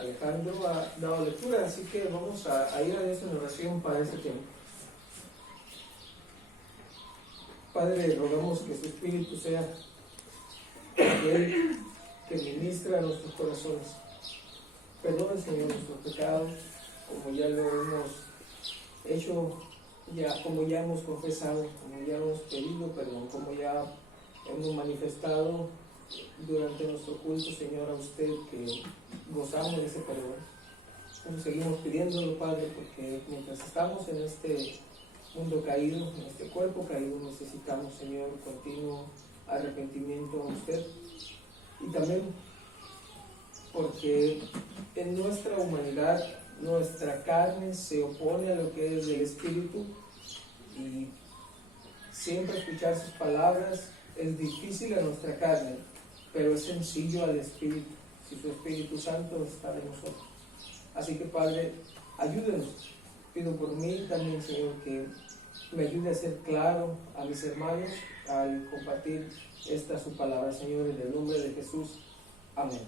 Alejandro ha dado lectura, así que vamos a ir a Dios en oración para este tiempo. Padre, rogamos que su Espíritu sea aquel que ministra a nuestros corazones. Perdona, Señor, nuestros pecados, como ya lo hemos hecho, como ya hemos confesado, como ya hemos pedido perdón, como ya hemos manifestado durante nuestro culto, Señor, a usted que gozamos de ese perdón. Pero seguimos pidiéndolo, Padre, porque mientras estamos en este mundo caído, en este cuerpo caído, necesitamos, Señor, continuo arrepentimiento a usted. Y también porque en nuestra humanidad, nuestra carne se opone a lo que es del Espíritu, y siempre escuchar sus palabras es difícil a nuestra carne, pero es sencillo al Espíritu, si su Espíritu Santo está en nosotros. Así que, Padre, ayúdenos. Pido por mí también, Señor, que me ayude a ser claro a mis hermanos al compartir su palabra, Señor, en el nombre de Jesús. Amén.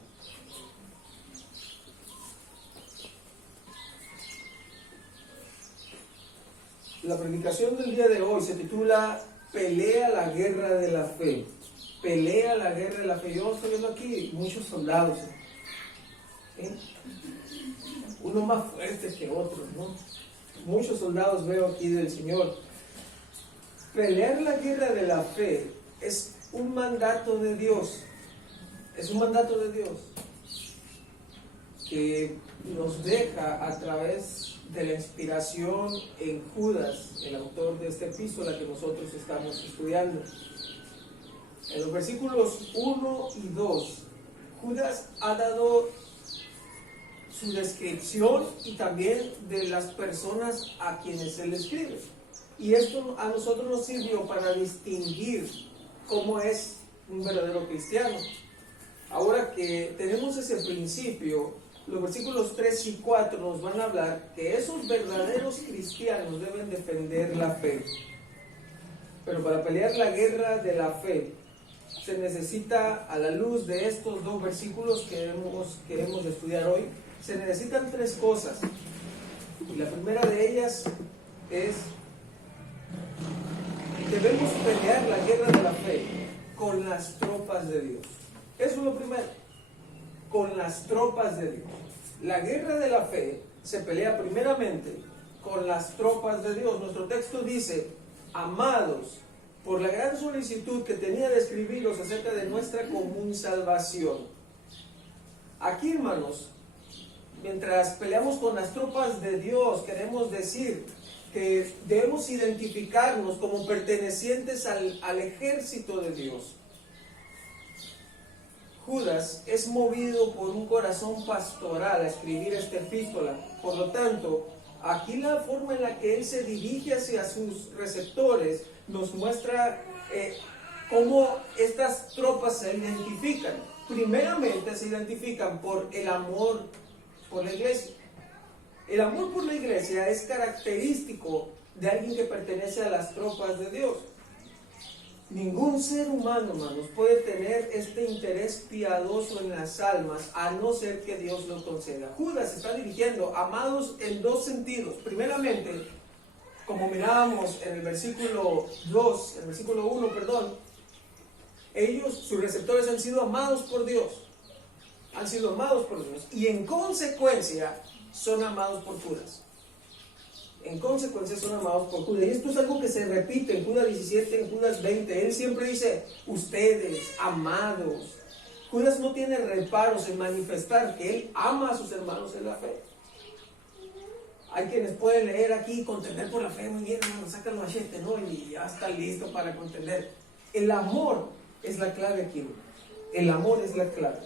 La predicación del día de hoy se titula Pelea la guerra de la fe. Pelea la guerra de la fe. Yo estoy viendo aquí muchos soldados, uno más fuerte que otros, ¿no? Muchos soldados veo aquí del Señor. Pelear la guerra de la fe es un mandato de Dios. Es un mandato de Dios que nos deja a través de la inspiración en Judas, el autor de esta epístola que nosotros estamos estudiando. En los versículos 1 y 2, Judas ha dado su descripción y también de las personas a quienes él escribe. Y esto a nosotros nos sirvió para distinguir cómo es un verdadero cristiano. Ahora que tenemos ese principio, los versículos 3 y 4 nos van a hablar que esos verdaderos cristianos deben defender la fe. Pero para pelear la guerra de la fe, se necesita, a la luz de estos dos versículos que hemos de estudiar hoy, se necesitan tres cosas. Y la primera de ellas es: debemos pelear la guerra de la fe con las tropas de Dios. Eso es lo primero, con las tropas de Dios. La guerra de la fe se pelea primeramente con las tropas de Dios. Nuestro texto dice: amados, por la gran solicitud que tenía de escribiros acerca de nuestra común salvación. Aquí, hermanos, mientras peleamos con las tropas de Dios, queremos decir que debemos identificarnos como pertenecientes al ejército de Dios. Judas es movido por un corazón pastoral a escribir esta epístola. Por lo tanto, aquí la forma en la que él se dirige hacia sus receptores nos muestra cómo estas tropas se identifican. Primeramente se identifican por el amor por la iglesia. El amor por la iglesia es característico de alguien que pertenece a las tropas de Dios. Ningún ser humano, hermanos, puede tener este interés piadoso en las almas a no ser que Dios lo conceda. Judas se está dirigiendo, amados, en dos sentidos. Primeramente, como mirábamos en el versículo 1, ellos, sus receptores, han sido amados por Dios. Han sido amados por Dios. Y en consecuencia, son amados por Judas. En consecuencia son amados por Judas. Y esto es algo que se repite en Judas 17, en Judas 20. Él siempre dice, ustedes, amados. Judas no tiene reparos en manifestar que él ama a sus hermanos en la fe. Hay quienes pueden leer aquí, contender por la fe, muy bien, hermano, sacan los machetes, ¿no? Y ya está listo para contender. El amor es la clave aquí. El amor es la clave.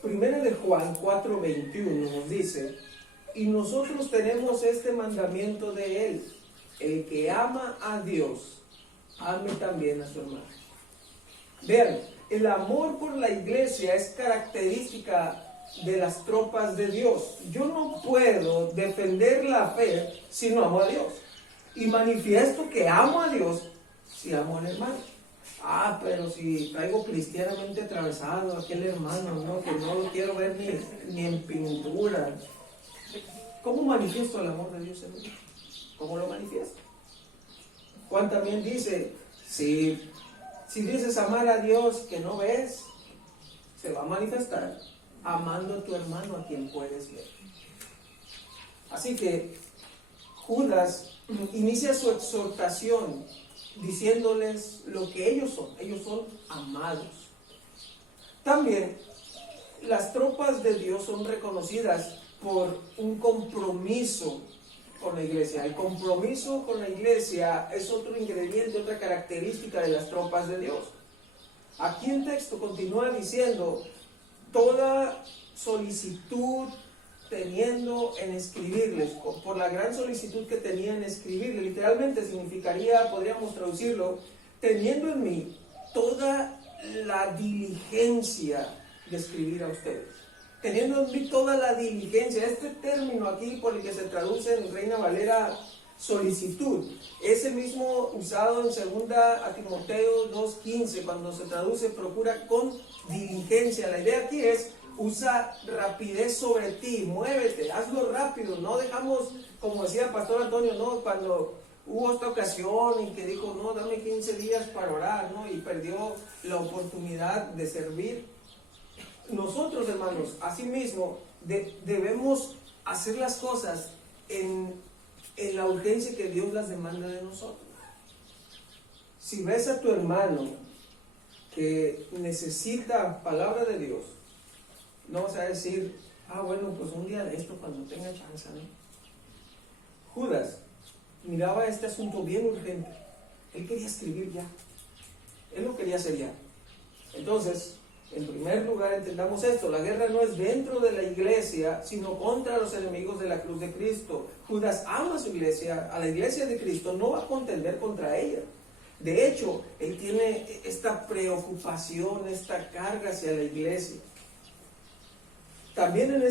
Primera de Juan 4:21 nos dice: y nosotros tenemos este mandamiento de él: el que ama a Dios, ame también a su hermano. Vean, el amor por la iglesia es característica de las tropas de Dios. Yo no puedo defender la fe si no amo a Dios. Y manifiesto que amo a Dios si amo al hermano. Pero si traigo cristianamente atravesado a aquel hermano, ¿no? Que no lo quiero ver ni en pintura. ¿Cómo manifiesto el amor de Dios en mí? ¿Cómo lo manifiesto? Juan también dice, si dices amar a Dios que no ves, se va a manifestar amando a tu hermano a quien puedes ver. Así que Judas inicia su exhortación diciéndoles lo que ellos son amados. También las tropas de Dios son reconocidas por un compromiso con la iglesia. El compromiso con la iglesia es otro ingrediente, otra característica de las tropas de Dios. Aquí el texto continúa diciendo, toda solicitud teniendo en escribirles, por la gran solicitud que tenía en escribirles, literalmente significaría, podríamos traducirlo, teniendo en mí toda la diligencia de escribir a ustedes. Teniendo en mí toda la diligencia. Este término aquí, por el que se traduce en Reina Valera solicitud, es el mismo usado en 2 Timoteo 2:15, cuando se traduce procura con diligencia. La idea aquí es, usa rapidez sobre ti, muévete, hazlo rápido. No dejamos, como decía Pastor Antonio, ¿no? Cuando hubo esta ocasión y que dijo, no, dame 15 días para orar, ¿no? Y perdió la oportunidad de servir. Nosotros, hermanos, asimismo, debemos hacer las cosas en la urgencia que Dios las demanda de nosotros. Si ves a tu hermano que necesita palabra de Dios, no vas a decir, bueno, pues un día de esto cuando tenga chance, ¿no? Judas miraba este asunto bien urgente. Él quería escribir ya. Él lo quería hacer ya. Entonces, en primer lugar, entendamos esto: la guerra no es dentro de la iglesia, sino contra los enemigos de la cruz de Cristo. Judas ama a su iglesia, a la iglesia de Cristo, no va a contender contra ella. De hecho, él tiene esta preocupación, esta carga hacia la iglesia. También en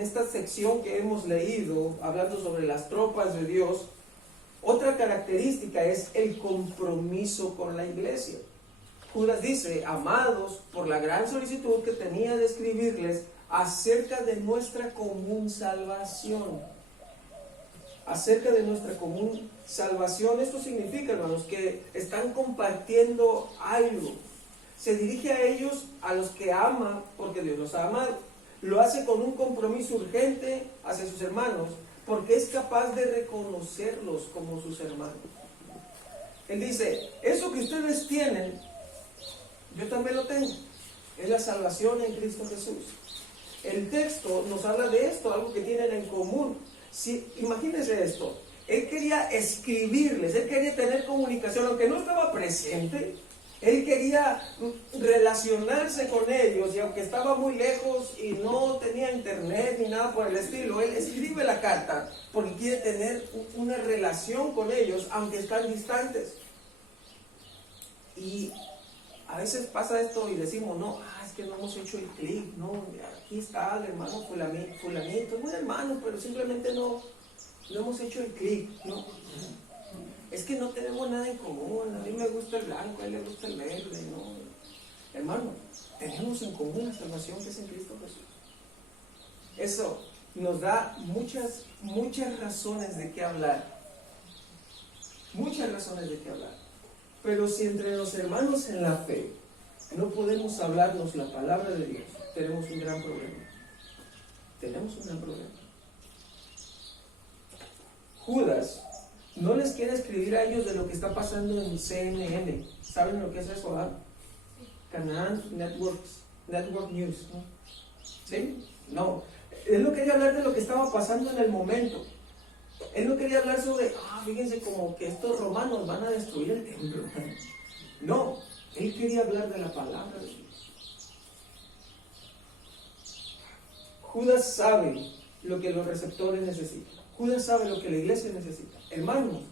esta sección que hemos leído, hablando sobre las tropas de Dios, otra característica es el compromiso con la iglesia. Judas dice, amados, por la gran solicitud que tenía de escribirles acerca de nuestra común salvación. Acerca de nuestra común salvación. Esto significa, hermanos, que están compartiendo algo. Se dirige a ellos, a los que ama, porque Dios los ha amado. Lo hace con un compromiso urgente hacia sus hermanos, porque es capaz de reconocerlos como sus hermanos. Él dice, eso que ustedes tienen, yo también lo tengo. Es la salvación en Cristo Jesús. El texto nos habla de esto, algo que tienen en común. Imagínense esto, él quería escribirles, él quería tener comunicación, aunque no estaba presente. Él quería relacionarse con ellos, y aunque estaba muy lejos y no tenía internet ni nada por el estilo, él escribe la carta porque quiere tener una relación con ellos, aunque están distantes. Y a veces pasa esto y decimos, no, es que no hemos hecho el clic, no, aquí está el hermano fulanito, es buen hermano, pero simplemente no hemos hecho el clic, ¿no? Es que no tenemos nada en común, a mí me gusta el blanco, a él le gusta el verde, ¿no? Hermano, tenemos en común la salvación que es en Cristo Jesús. Eso nos da muchas razones de qué hablar. Muchas razones de qué hablar. Pero si entre los hermanos en la fe no podemos hablarnos la palabra de Dios, tenemos un gran problema. Tenemos un gran problema. Judas no les quiere escribir a ellos de lo que está pasando en CNN. ¿Saben lo que es eso? Canaan Network News, ¿no? ¿Sí? No. Él no quería hablar de lo que estaba pasando en el momento. Él no quería hablar sobre, fíjense como que estos romanos van a destruir el templo. No, él quería hablar de la palabra de Dios. Judas sabe lo que los receptores necesitan. Judas sabe lo que la iglesia necesita. Hermanos,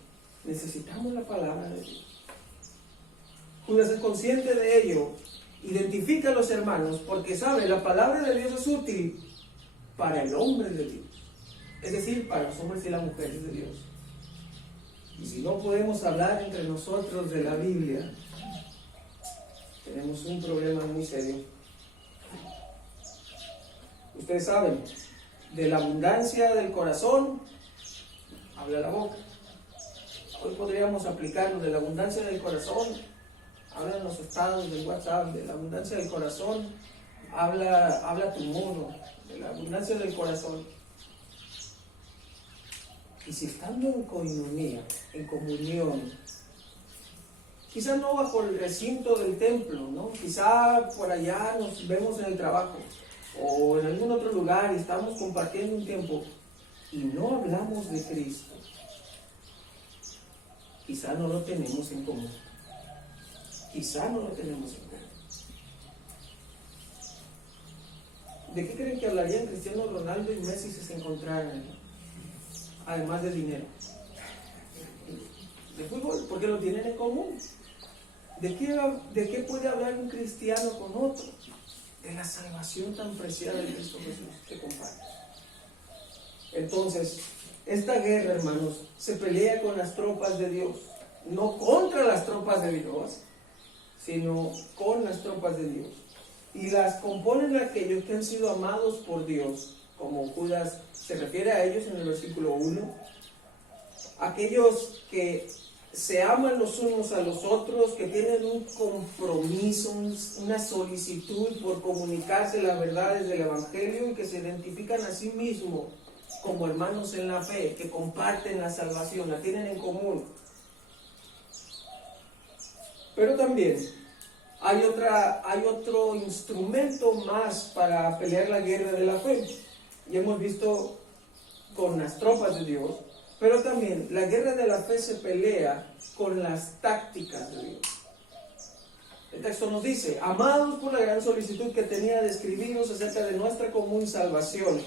necesitamos la palabra de Dios. Judas es consciente de ello, identifica a los hermanos porque sabe, la palabra de Dios es útil para el hombre de Dios. Es decir, para los hombres y las mujeres de Dios. Y si no podemos hablar entre nosotros de la Biblia, tenemos un problema muy serio. Ustedes saben, de la abundancia del corazón habla la boca. Hoy podríamos aplicarlo: de la abundancia del corazón hablan los estados del WhatsApp, de la abundancia del corazón habla tu muro, de la abundancia del corazón. Y si estando en coinonía, en comunión, quizá no bajo el recinto del templo, ¿no? Quizá por allá nos vemos en el trabajo o en algún otro lugar y estamos compartiendo un tiempo y no hablamos de Cristo, quizá no lo tenemos en común. Quizá no lo tenemos en común. ¿De qué creen que hablarían Cristiano Ronaldo y Messi si se encontraran, además de dinero? De fútbol, porque lo tienen en común. ¿De qué puede hablar un cristiano con otro? De la salvación tan preciada de Cristo Jesús que comparte. Entonces, esta guerra, hermanos, se pelea con las tropas de Dios, no contra las tropas de Dios, sino con las tropas de Dios. Y las componen aquellos que han sido amados por Dios, como Judas se refiere a ellos en el versículo 1, aquellos que se aman los unos a los otros, que tienen un compromiso, una solicitud por comunicarse las verdades del Evangelio y que se identifican a sí mismos como hermanos en la fe, que comparten la salvación, la tienen en común. Pero también hay otro instrumento más para pelear la guerra de la fe. Y hemos visto con las tropas de Dios, pero también la guerra de la fe se pelea con las tácticas de Dios. El texto nos dice: amados por la gran solicitud que tenía de escribiros acerca de nuestra común salvación,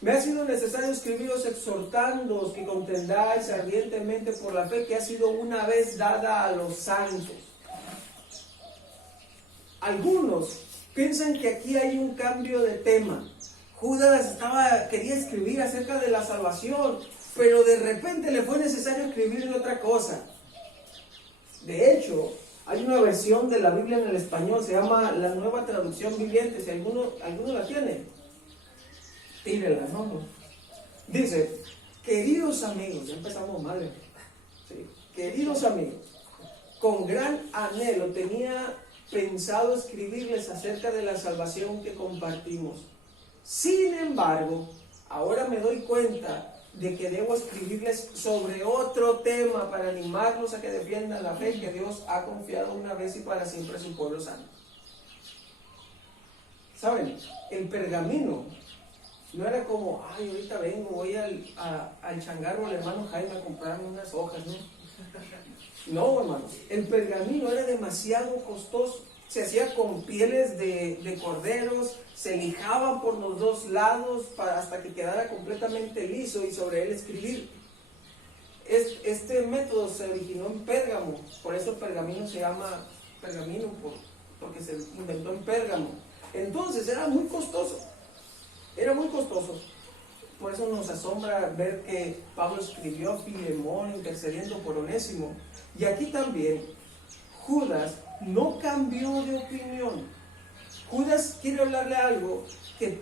me ha sido necesario escribiros exhortándoos que contendáis ardientemente por la fe que ha sido una vez dada a los santos. Algunos piensan que aquí hay un cambio de tema. Judas quería escribir acerca de la salvación, pero de repente le fue necesario escribirle otra cosa. De hecho, hay una versión de la Biblia en el español, se llama la Nueva Traducción Viviente. Si alguno la tiene, tírela, ¿no? Dice: queridos amigos, ya empezamos mal, ¿sí? Queridos amigos, con gran anhelo tenía pensado escribirles acerca de la salvación que compartimos. Sin embargo, ahora me doy cuenta de que debo escribirles sobre otro tema para animarlos a que defiendan la fe que Dios ha confiado una vez y para siempre a su pueblo santo. ¿Saben? El pergamino no era como: ay, ahorita vengo, voy al changarro al hermano Jaime a comprarme unas hojas, ¿no? No, hermanos, el pergamino era demasiado costoso. Se hacía con pieles de corderos, se lijaban por los dos lados hasta que quedara completamente liso y sobre él escribir. Este método se originó en Pérgamo, por eso el pergamino se llama pergamino, porque se inventó en Pérgamo. Entonces era muy costoso. Por eso nos asombra ver que Pablo escribió a Filemón intercediendo por Onésimo. Y aquí también Judas no cambió de opinión. Judas quiere hablarle algo que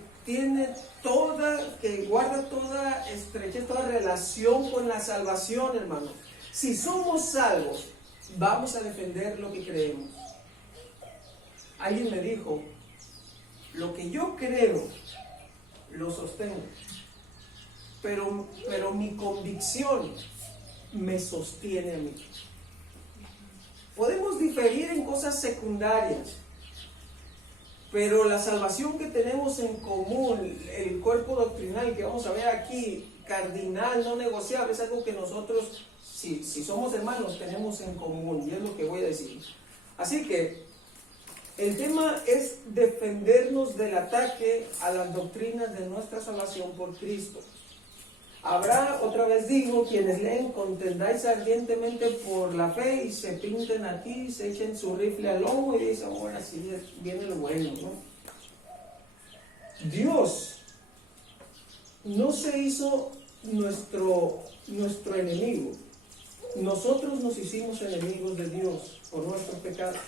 guarda toda estrechez, toda relación con la salvación, hermano. Si somos salvos, vamos a defender lo que creemos. Alguien me dijo: lo que yo creo, lo sostengo. Pero mi convicción me sostiene a mí. Podemos diferir en cosas secundarias, pero la salvación que tenemos en común, el cuerpo doctrinal que vamos a ver aquí, cardinal, no negociable, es algo que nosotros, si somos hermanos, tenemos en común, y es lo que voy a decir. Así que el tema es defendernos del ataque a las doctrinas de nuestra salvación por Cristo. Habrá, otra vez digo, quienes leen: contendáis ardientemente por la fe, y se pinten aquí, se echen su rifle al lomo y dicen: ahora sí viene lo bueno, ¿no? Dios no se hizo nuestro enemigo. Nosotros nos hicimos enemigos de Dios por nuestros pecados.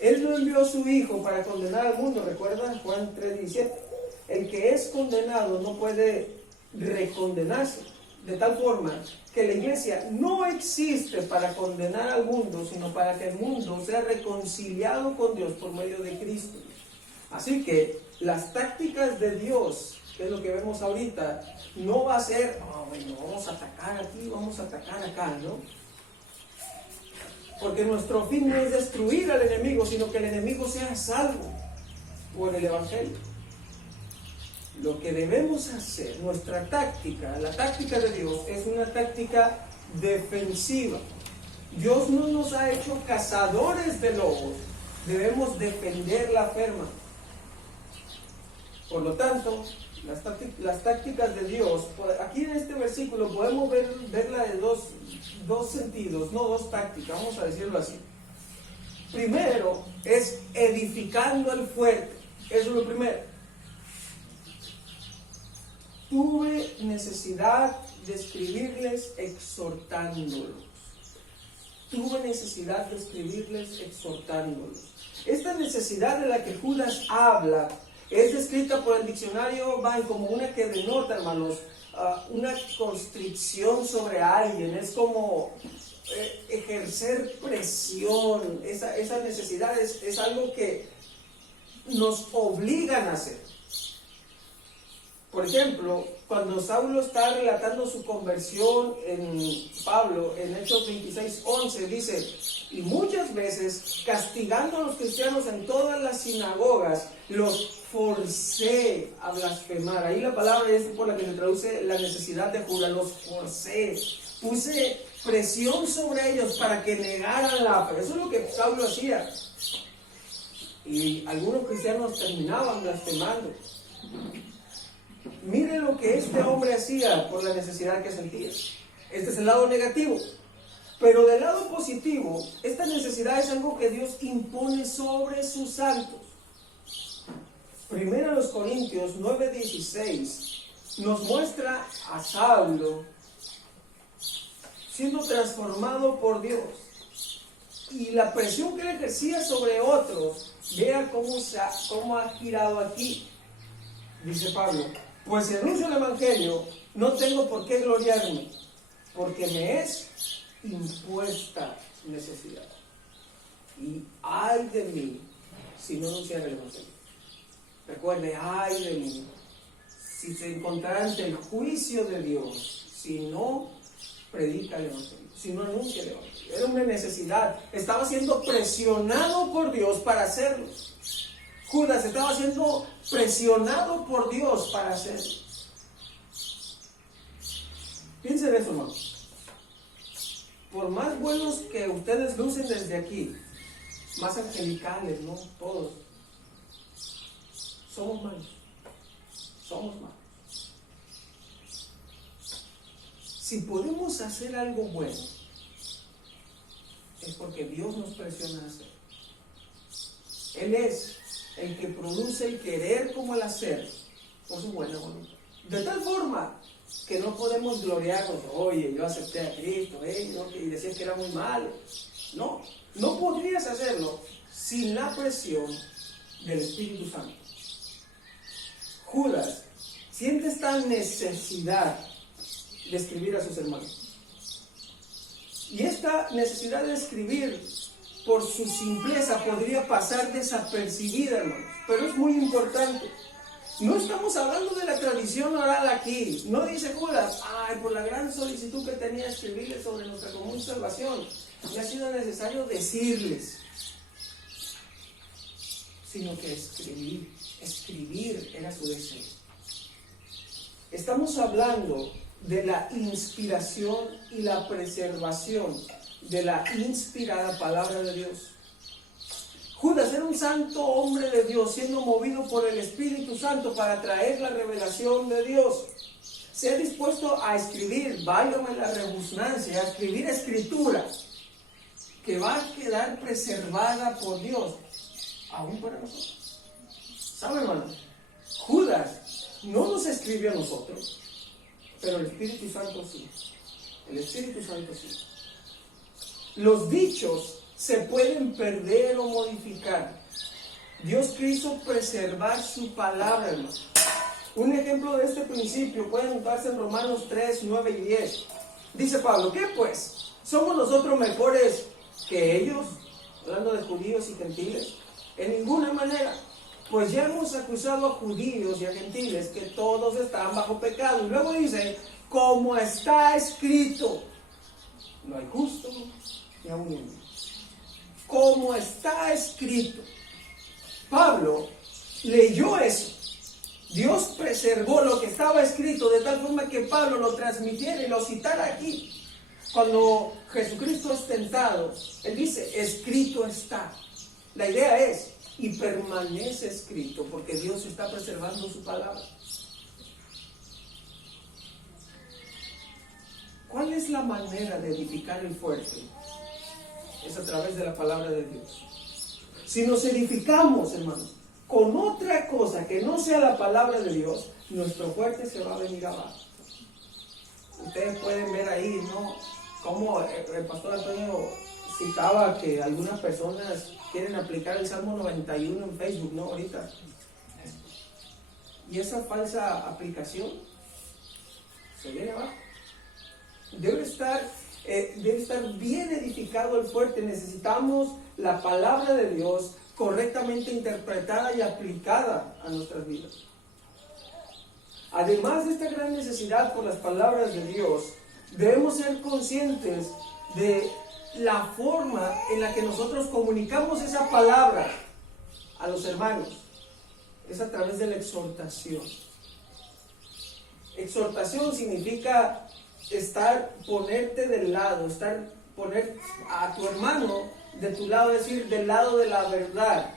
Él no envió a su Hijo para condenar al mundo, ¿recuerdan? Juan 3:17. El que es condenado no puede recondenarse, de tal forma que la iglesia no existe para condenar al mundo, sino para que el mundo sea reconciliado con Dios por medio de Cristo. Así que las tácticas de Dios, que es lo que vemos ahorita, no va a ser, bueno, vamos a atacar aquí, vamos a atacar acá, ¿no? Porque nuestro fin no es destruir al enemigo, sino que el enemigo sea salvo por el Evangelio. Lo que debemos hacer, nuestra táctica, la táctica de Dios, es una táctica defensiva. Dios no nos ha hecho cazadores de lobos, debemos defender la ferma. Por lo tanto, las tácticas de Dios, aquí en este versículo podemos verla de dos sentidos, no dos tácticas, vamos a decirlo así. Primero es edificando el fuerte, eso es lo primero. Tuve necesidad de escribirles exhortándolos. Esta necesidad de la que Judas habla es descrita por el diccionario Vine como una que denota, hermanos, una constricción sobre alguien. Es como ejercer presión. Esa necesidad es algo que nos obligan a hacer. Por ejemplo, cuando Saulo está relatando su conversión en Pablo, en Hechos 26:11, dice: y muchas veces, castigando a los cristianos en todas las sinagogas, los forcé a blasfemar. Ahí la palabra es por la que se traduce la necesidad de jurar, los forcé. Puse presión sobre ellos para que negaran la fe. Eso es lo que Saulo hacía. Y algunos cristianos terminaban blasfemando. Mire lo que este hombre hacía por la necesidad que sentía. Este es el lado negativo. Pero del lado positivo, esta necesidad es algo que Dios impone sobre sus santos. Primero los Corintios 9:16 nos muestra a Saulo siendo transformado por Dios. Y la presión que él ejercía sobre otros, vea cómo ha girado aquí. Dice Pablo: pues si anuncio el Evangelio, no tengo por qué gloriarme, porque me es impuesta necesidad. Y ay de mí si no anunciara el Evangelio. Recuerde, ay de mí si se encontrara ante el juicio de Dios, si no predica el Evangelio, si no anuncia el Evangelio. Era una necesidad. Estaba siendo presionado por Dios para hacerlo. Judas estaba siendo presionado por Dios para hacerlo. Piensen eso, hermanos. Por más buenos que ustedes lucen desde aquí, más angelicales, ¿no? Todos. Somos malos. Si podemos hacer algo bueno, es porque Dios nos presiona a hacer. Él es el que produce el querer como el hacer por su buena voluntad. De tal forma que no podemos gloriarnos: oye, yo acepté a Cristo, y decir que era muy malo. No podrías hacerlo sin la presión del Espíritu Santo. Judas siente esta necesidad de escribir a sus hermanos. Y esta necesidad de escribir, por su simpleza, podría pasar desapercibida, hermanos. Pero es muy importante. No estamos hablando de la tradición oral aquí. No dice Judas: por la gran solicitud que tenía escribirles sobre nuestra común salvación, me ha sido necesario decirles. Sino que escribir era su deseo. Estamos hablando de la inspiración y la preservación de la inspirada palabra de Dios. Judas era un santo hombre de Dios, siendo movido por el Espíritu Santo para traer la revelación de Dios. Se ha dispuesto a escribir, válgame la redundancia, a escribir escritura que va a quedar preservada por Dios, aún para nosotros. ¿Sabe, hermano? Judas no nos escribió a nosotros, pero el Espíritu Santo sí. El Espíritu Santo sí. Los dichos se pueden perder o modificar. Dios quiso preservar su palabra, hermano. Un ejemplo de este principio puede encontrarse en Romanos 3, 9 y 10. Dice Pablo, ¿qué pues? ¿Somos nosotros mejores que ellos? Hablando de judíos y gentiles. En ninguna manera. Pues ya hemos acusado a judíos y a gentiles que todos están bajo pecado. Y luego dice, como está escrito, no hay justo ni aun uno. Como está escrito. Pablo leyó eso. Dios preservó lo que estaba escrito de tal forma que Pablo lo transmitiera y lo citara aquí. Cuando Jesucristo es tentado, él dice, escrito está. La idea es, y permanece escrito, porque Dios está preservando su palabra. ¿Cuál es la manera de edificar el fuerte? Es a través de la palabra de Dios. Si nos edificamos, hermano, con otra cosa que no sea la palabra de Dios, nuestro fuerte se va a venir abajo. Ustedes pueden ver ahí, ¿no?, cómo el pastor Antonio citaba que algunas personas quieren aplicar el Salmo 91 en Facebook, ¿no?, ahorita. Y esa falsa aplicación se viene abajo. Debe estar bien edificado el fuerte. Necesitamos la palabra de Dios correctamente interpretada y aplicada a nuestras vidas. Además de esta gran necesidad por las palabras de Dios, debemos ser conscientes de la forma en la que nosotros comunicamos esa palabra a los hermanos. Es a través de la exhortación. Exhortación significa ponerte del lado, poner a tu hermano de tu lado, es decir, del lado de la verdad.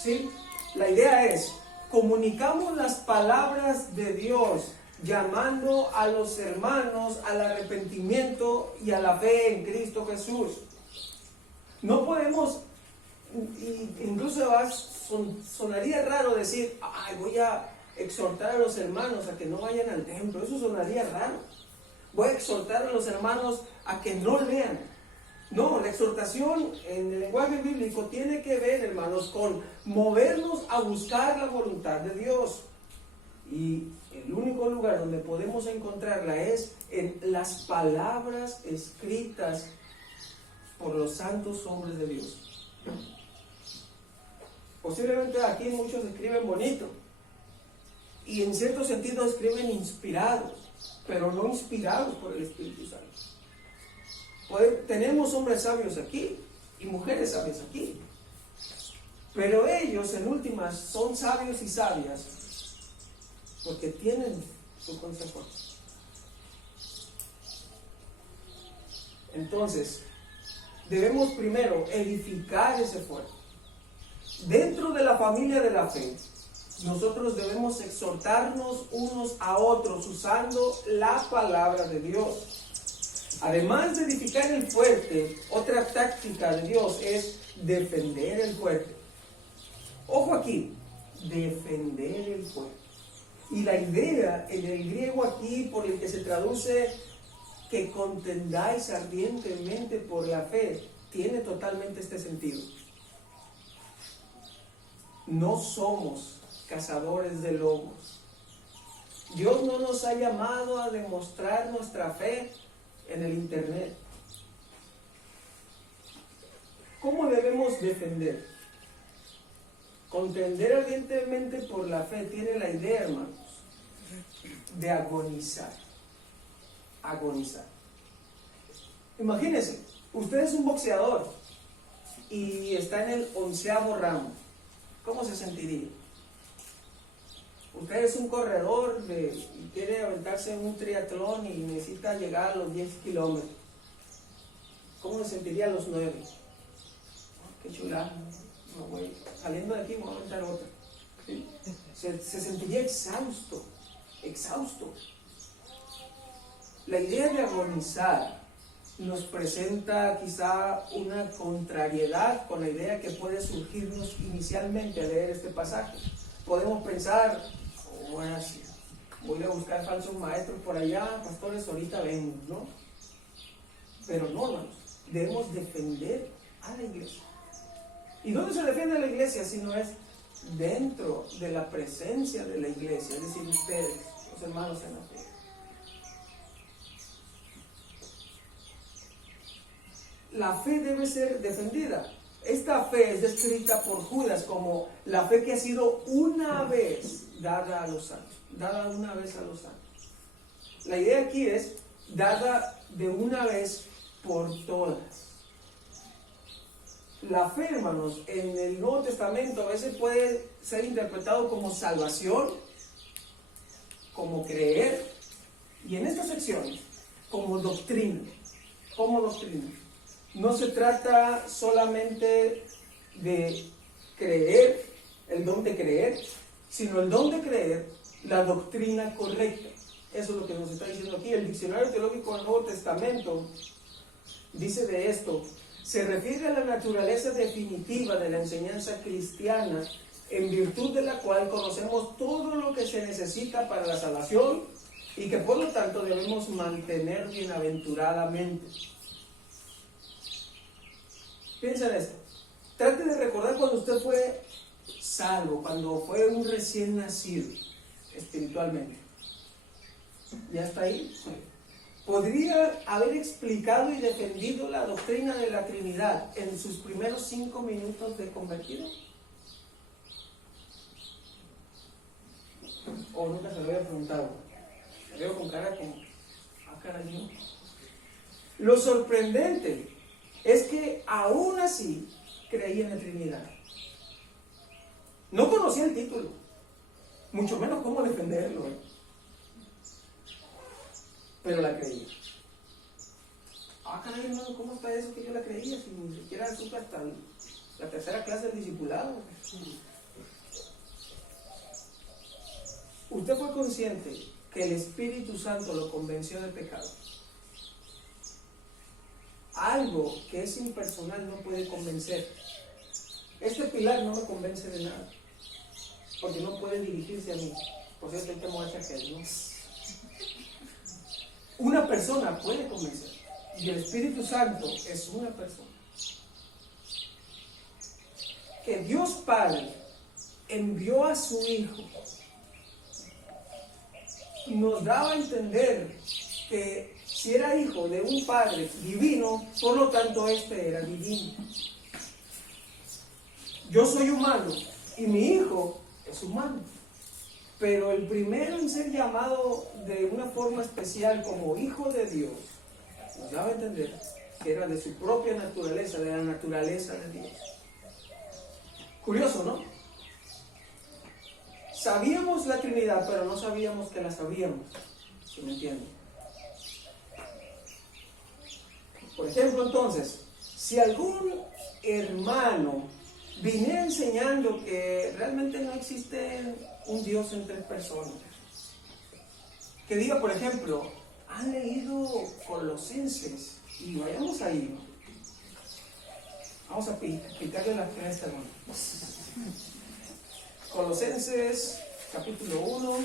¿Sí? La idea es, comunicamos las palabras de Dios, llamando a los hermanos al arrepentimiento y a la fe en Cristo Jesús. No podemos, incluso sonaría raro decir, ay, voy a exhortar a los hermanos a que no vayan al templo. Eso sonaría raro. Voy a exhortar a los hermanos a que no lean. No, la exhortación en el lenguaje bíblico tiene que ver, hermanos, con movernos a buscar la voluntad de Dios. Y el único lugar donde podemos encontrarla es en las palabras escritas por los santos hombres de Dios. Posiblemente aquí muchos escriben bonito y en cierto sentido escriben inspirados, pero no inspirados por el Espíritu Santo. Tenemos hombres sabios aquí y mujeres sabias aquí, pero ellos en últimas son sabios y sabias porque tienen su consejo. Entonces, debemos primero edificar ese fuerte. Dentro de la familia de la fe, nosotros debemos exhortarnos unos a otros usando la palabra de Dios. Además de edificar el fuerte, otra táctica de Dios es defender el fuerte. Ojo aquí, defender el fuerte. Y la idea en el griego aquí, por el que se traduce que contendáis ardientemente por la fe, tiene totalmente este sentido. No somos cazadores de lobos. Dios no nos ha llamado a demostrar nuestra fe en el internet. ¿Cómo debemos defender? Contender ardientemente por la fe tiene la idea, hermanos, de agonizar. Agonizar. Imagínense, usted es un boxeador y está en el 11º round. ¿Cómo se sentiría? Usted es un corredor y quiere aventarse en un triatlón y necesita llegar a los 10 kilómetros. ¿Cómo se sentiría a los 9? Oh, qué chulada. No, voy, saliendo de aquí me voy a aventar otra. ¿Sí? Se sentiría exhausto. La idea de agonizar nos presenta quizá una contrariedad con la idea que puede surgirnos inicialmente al leer este pasaje. Podemos pensar, bueno, sí, voy a buscar falsos maestros por allá, pastores, ahorita vengo, ¿no? Pero no, hermanos, debemos defender a la iglesia. ¿Y dónde se defiende la iglesia? Si no es dentro de la presencia de la iglesia, es decir, ustedes, los hermanos en la fe. La fe debe ser defendida. Esta fe es descrita por Judas como la fe que ha sido una vez dada a los santos, dada una vez a los santos. La idea aquí es dada de una vez por todas. La fe, hermanos, en el Nuevo Testamento a veces puede ser interpretado como salvación, como creer, y en esta sección como doctrina. Como doctrina. No se trata solamente de creer, el don de creer, sino el don de creer, la doctrina correcta. Eso es lo que nos está diciendo aquí. El Diccionario Teológico del Nuevo Testamento dice de esto: se refiere a la naturaleza definitiva de la enseñanza cristiana, en virtud de la cual conocemos todo lo que se necesita para la salvación y que por lo tanto debemos mantener bienaventuradamente. Piensa en esto. Trate de recordar cuando usted fue salvo, cuando fue un recién nacido espiritualmente. ¿Ya está ahí? Sí. ¿Podría haber explicado y defendido la doctrina de la Trinidad en sus primeros 5 minutos de convertido? ¿O nunca se lo había preguntado? Me veo con cara como, caray, no. Lo sorprendente es que aún así creía en la Trinidad. No conocía el título, mucho menos cómo defenderlo, pero la creía. Caray, hermano, ¿cómo está eso que yo la creía si ni siquiera supe hasta la tercera clase del discipulado? Usted fue consciente que el Espíritu Santo lo convenció de pecado. Algo que es impersonal no puede convencer. Este pilar no me convence de nada, porque no puede dirigirse a mí. Por cierto, hay que moverse a aquel, ¿no? Una persona puede convencer, y el Espíritu Santo es una persona. Que Dios Padre envió a su Hijo nos daba a entender que si era hijo de un Padre divino, por lo tanto este era divino. Yo soy humano y mi hijo es humano, pero el primero en ser llamado de una forma especial como hijo de Dios nos daba a entender que era de su propia naturaleza, de la naturaleza de Dios. Curioso, ¿no? Sabíamos la Trinidad, pero no sabíamos que la sabíamos, ¿sí me entienden? Por ejemplo, entonces, si algún hermano viniera enseñando que realmente no existe un Dios en 3 personas, que diga, por ejemplo, han leído Colosenses, y vayamos ahí, vamos a picarle la cresta, hermano. Colosenses, capítulo 1,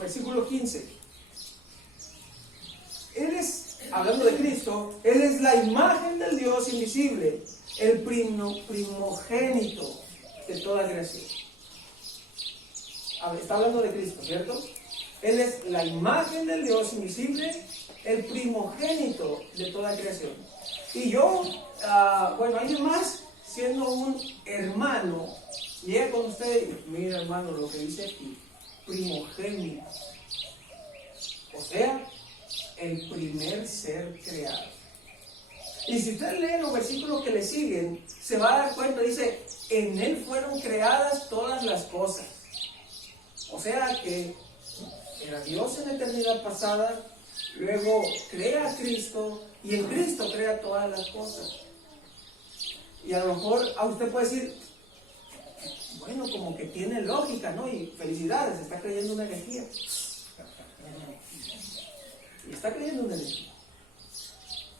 versículo 15. Él es, hablando de Cristo, Él es la imagen del Dios invisible, el primogénito de toda creación. Está hablando de Cristo, ¿cierto? Él es la imagen del Dios invisible, el primogénito de toda creación. Y yo, alguien más, siendo un hermano, llega con usted y mira, hermano, lo que dice aquí, primogénito. O sea, el primer ser creado. Y si usted lee los versículos que le siguen, se va a dar cuenta, dice, en él fueron creadas todas las cosas. O sea que era Dios en la eternidad pasada, luego crea a Cristo y en Cristo crea todas las cosas. Y a lo mejor a usted puede decir, bueno, como que tiene lógica, ¿no? Y felicidades, está creyendo una herejía. Y está creyendo una herejía.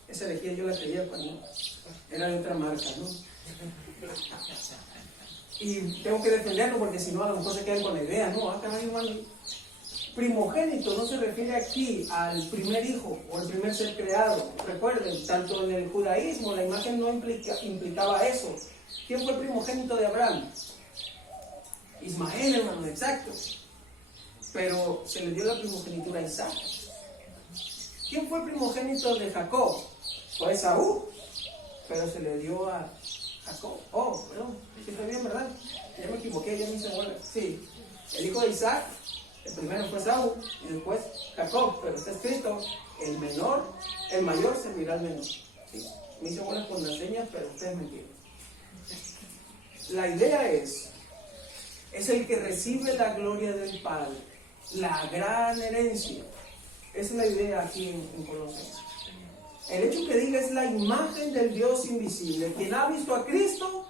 Esa herejía yo la creía cuando era de otra marca, ¿no? Y tengo que defenderlo porque si no a lo mejor se quedan con la idea, ¿no? Caray, hermano, primogénito no se refiere aquí al primer hijo o al primer ser creado. Recuerden, tanto en el judaísmo la imagen no implicaba eso. ¿Quién fue el primogénito de Abraham? Ismael, hermano, exacto. Pero se le dio la primogenitura a Isaac. ¿Quién fue el primogénito de Jacob? Fue Esaú, pero se le dio a Jacob. Oh, perdón, sí está bien, ¿verdad? Ya me equivoqué, ya me hice bola. Sí, el hijo de Isaac, el primero fue Esaú y después Jacob, pero está escrito, el mayor servirá al menor. ¿Sí? Me hice bola con las señas, pero ustedes me entienden. La idea es el que recibe la gloria del Padre, la gran herencia. Esa es la idea aquí en Colosenses. El hecho que diga es la imagen del Dios invisible. Quien ha visto a Cristo,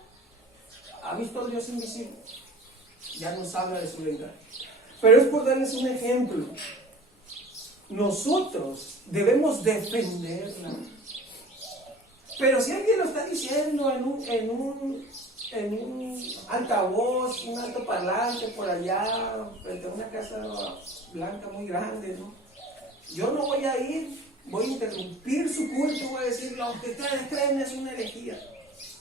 ha visto al Dios invisible. Ya nos habla de su deidad. Pero es por darles un ejemplo. Nosotros debemos defenderla. Pero si alguien lo está diciendo en un altavoz, un altoparlante por allá, frente a una casa blanca muy grande, ¿no? Yo no voy a ir, voy a interrumpir su culto, voy a decir, lo que ustedes creen es una herejía.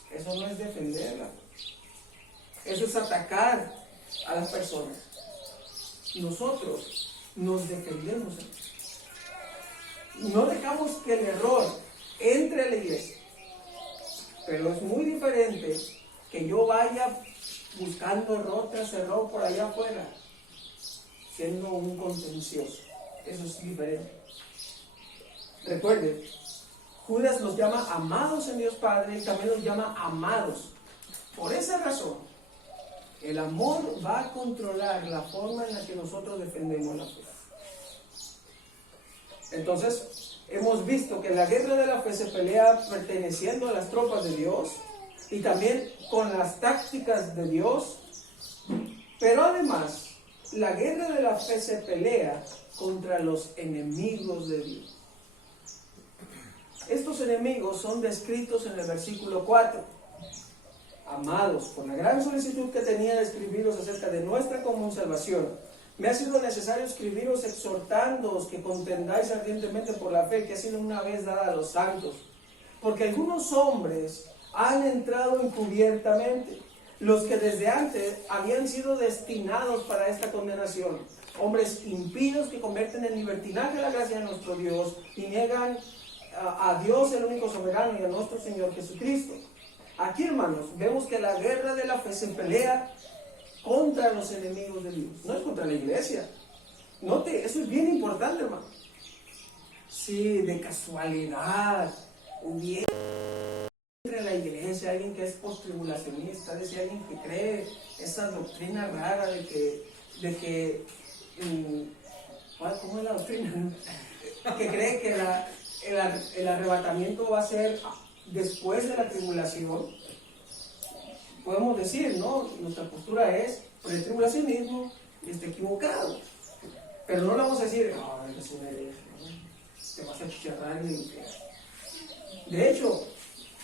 Eso no es defenderla. Eso es atacar a las personas. Nosotros nos defendemos. No dejamos que el error entre a la iglesia. Pero es muy diferente que yo vaya buscando error tras error por allá afuera, siendo un contencioso. Eso es diferente. Recuerden, Judas los llama amados en Dios Padre y también los llama amados. Por esa razón, el amor va a controlar la forma en la que nosotros defendemos la fe. Entonces, hemos visto que la guerra de la fe se pelea perteneciendo a las tropas de Dios y también con las tácticas de Dios, pero además, la guerra de la fe se pelea contra los enemigos de Dios. Estos enemigos son descritos en el versículo 4. Amados, por la gran solicitud que tenía de escribiros acerca de nuestra común salvación, me ha sido necesario escribiros exhortándoos que contendáis ardientemente por la fe que ha sido una vez dada a los santos, porque algunos hombres han entrado encubiertamente, los que desde antes habían sido destinados para esta condenación, hombres impíos que convierten en libertinaje la gracia de nuestro Dios y niegan a Dios el único soberano y a nuestro Señor Jesucristo. Aquí, hermanos, vemos que la guerra de la fe se pelea contra los enemigos de Dios, no es contra la iglesia. Note, eso es bien importante, hermano. Si de casualidad hubiera entre la iglesia alguien que es postribulacionista, es decir, alguien que cree esa doctrina rara de que ¿cómo es la doctrina? Que cree que el arrebatamiento va a ser después de la tribulación. Podemos decir, ¿no? Nuestra postura es pretribulacionismo y está equivocado. Pero no le vamos a decir, eres una hereje, ¿no? Te vas a chicharrar en el infierno. De hecho,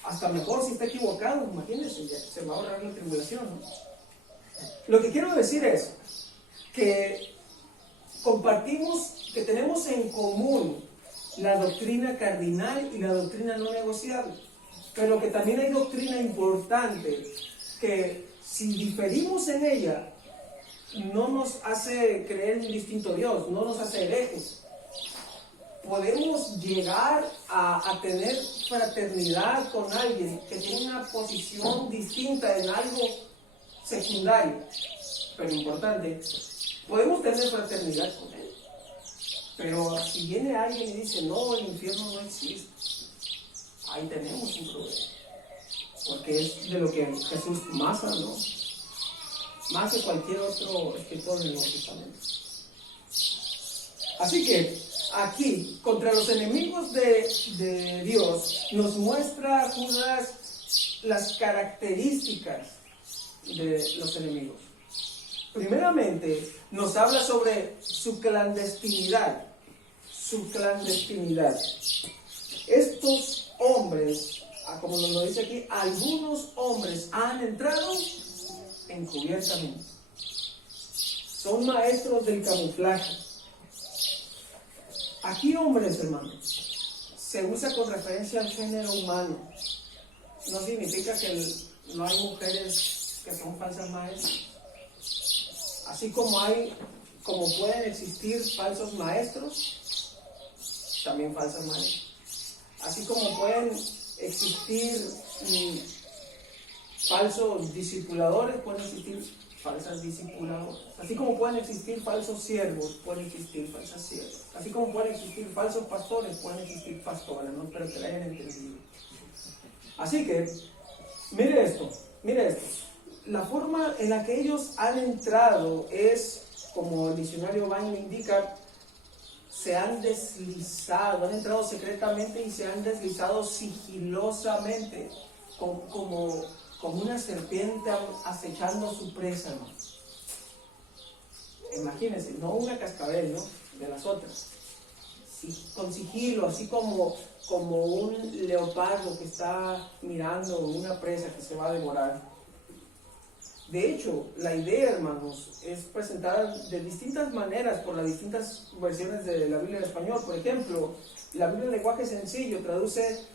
hasta mejor si está equivocado, imagínense, ya se va a ahorrar la tribulación, ¿no? Lo que quiero decir es que compartimos, que tenemos en común la doctrina cardinal y la doctrina no negociable, pero que también hay doctrina importante que si diferimos en ella no nos hace creer en un distinto Dios, no nos hace herejes. Podemos llegar a tener fraternidad con alguien que tiene una posición distinta en algo secundario, pero importante. Podemos tener fraternidad con él. Pero si viene alguien y dice, no, el infierno no existe, ahí tenemos un problema. Porque es de lo que Jesús más habló, más que cualquier otro escritor del Nuevo Testamento. Así que aquí, contra los enemigos de Dios, nos muestra Judas las características de los enemigos. Primeramente, nos habla sobre su clandestinidad. Su clandestinidad. Estos hombres, como nos lo dice aquí, algunos hombres han entrado encubiertamente. Son maestros del camuflaje. Aquí hombres, hermanos, se usa con referencia al género humano. No significa que no hay mujeres que son falsas maestras. Así como pueden existir falsos maestros, también falsas maestras. Así como pueden existir falsos discipuladores, pueden existir falsas discipuladoras. Así como pueden existir falsos siervos, pueden existir falsas siervas. Así como pueden existir falsos pastores, pueden existir pastoras, ¿no? Espero que la hayan entendido. Así que, mire esto. La forma en la que ellos han entrado es, como el diccionario Vine indica, se han deslizado, han entrado secretamente y se han deslizado sigilosamente, como una serpiente acechando a su presa, ¿no? Imagínense, no una cascabel, ¿no? De las otras. Sí, con sigilo, así como un leopardo que está mirando una presa que se va a devorar. De hecho, la idea, hermanos, es presentada de distintas maneras por las distintas versiones de la Biblia en español. Por ejemplo, la Biblia en lenguaje sencillo traduce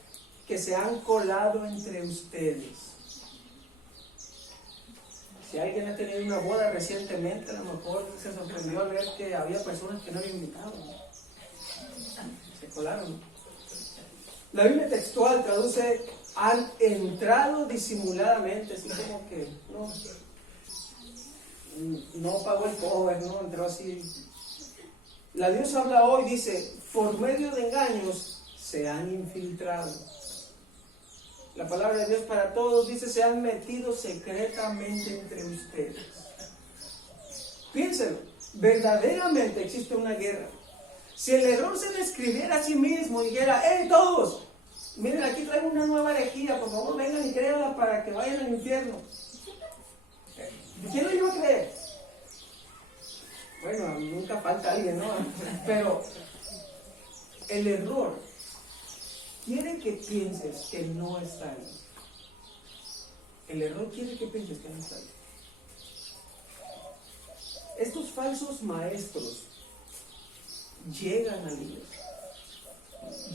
que se han colado entre ustedes. Si alguien ha tenido una boda recientemente, a lo mejor se sorprendió al ver que había personas que no habían invitado. Se colaron. La Biblia textual traduce han entrado disimuladamente, así como que no pagó el cover, no entró así. La Dios habla hoy, dice, por medio de engaños se han infiltrado. La palabra de Dios para todos dice, se han metido secretamente entre ustedes. Piénsenlo, verdaderamente existe una guerra. Si el error se describiera a sí mismo y dijera, ¡hey todos! Miren, aquí traigo una nueva herejía, por favor vengan y créanla para que vayan al infierno. ¿Quién lo iba a creer? Bueno, nunca falta alguien, ¿no? Pero el error quiere que pienses que no está ahí. El error quiere que pienses que no está ahí. Estos falsos maestros llegan a la iglesia.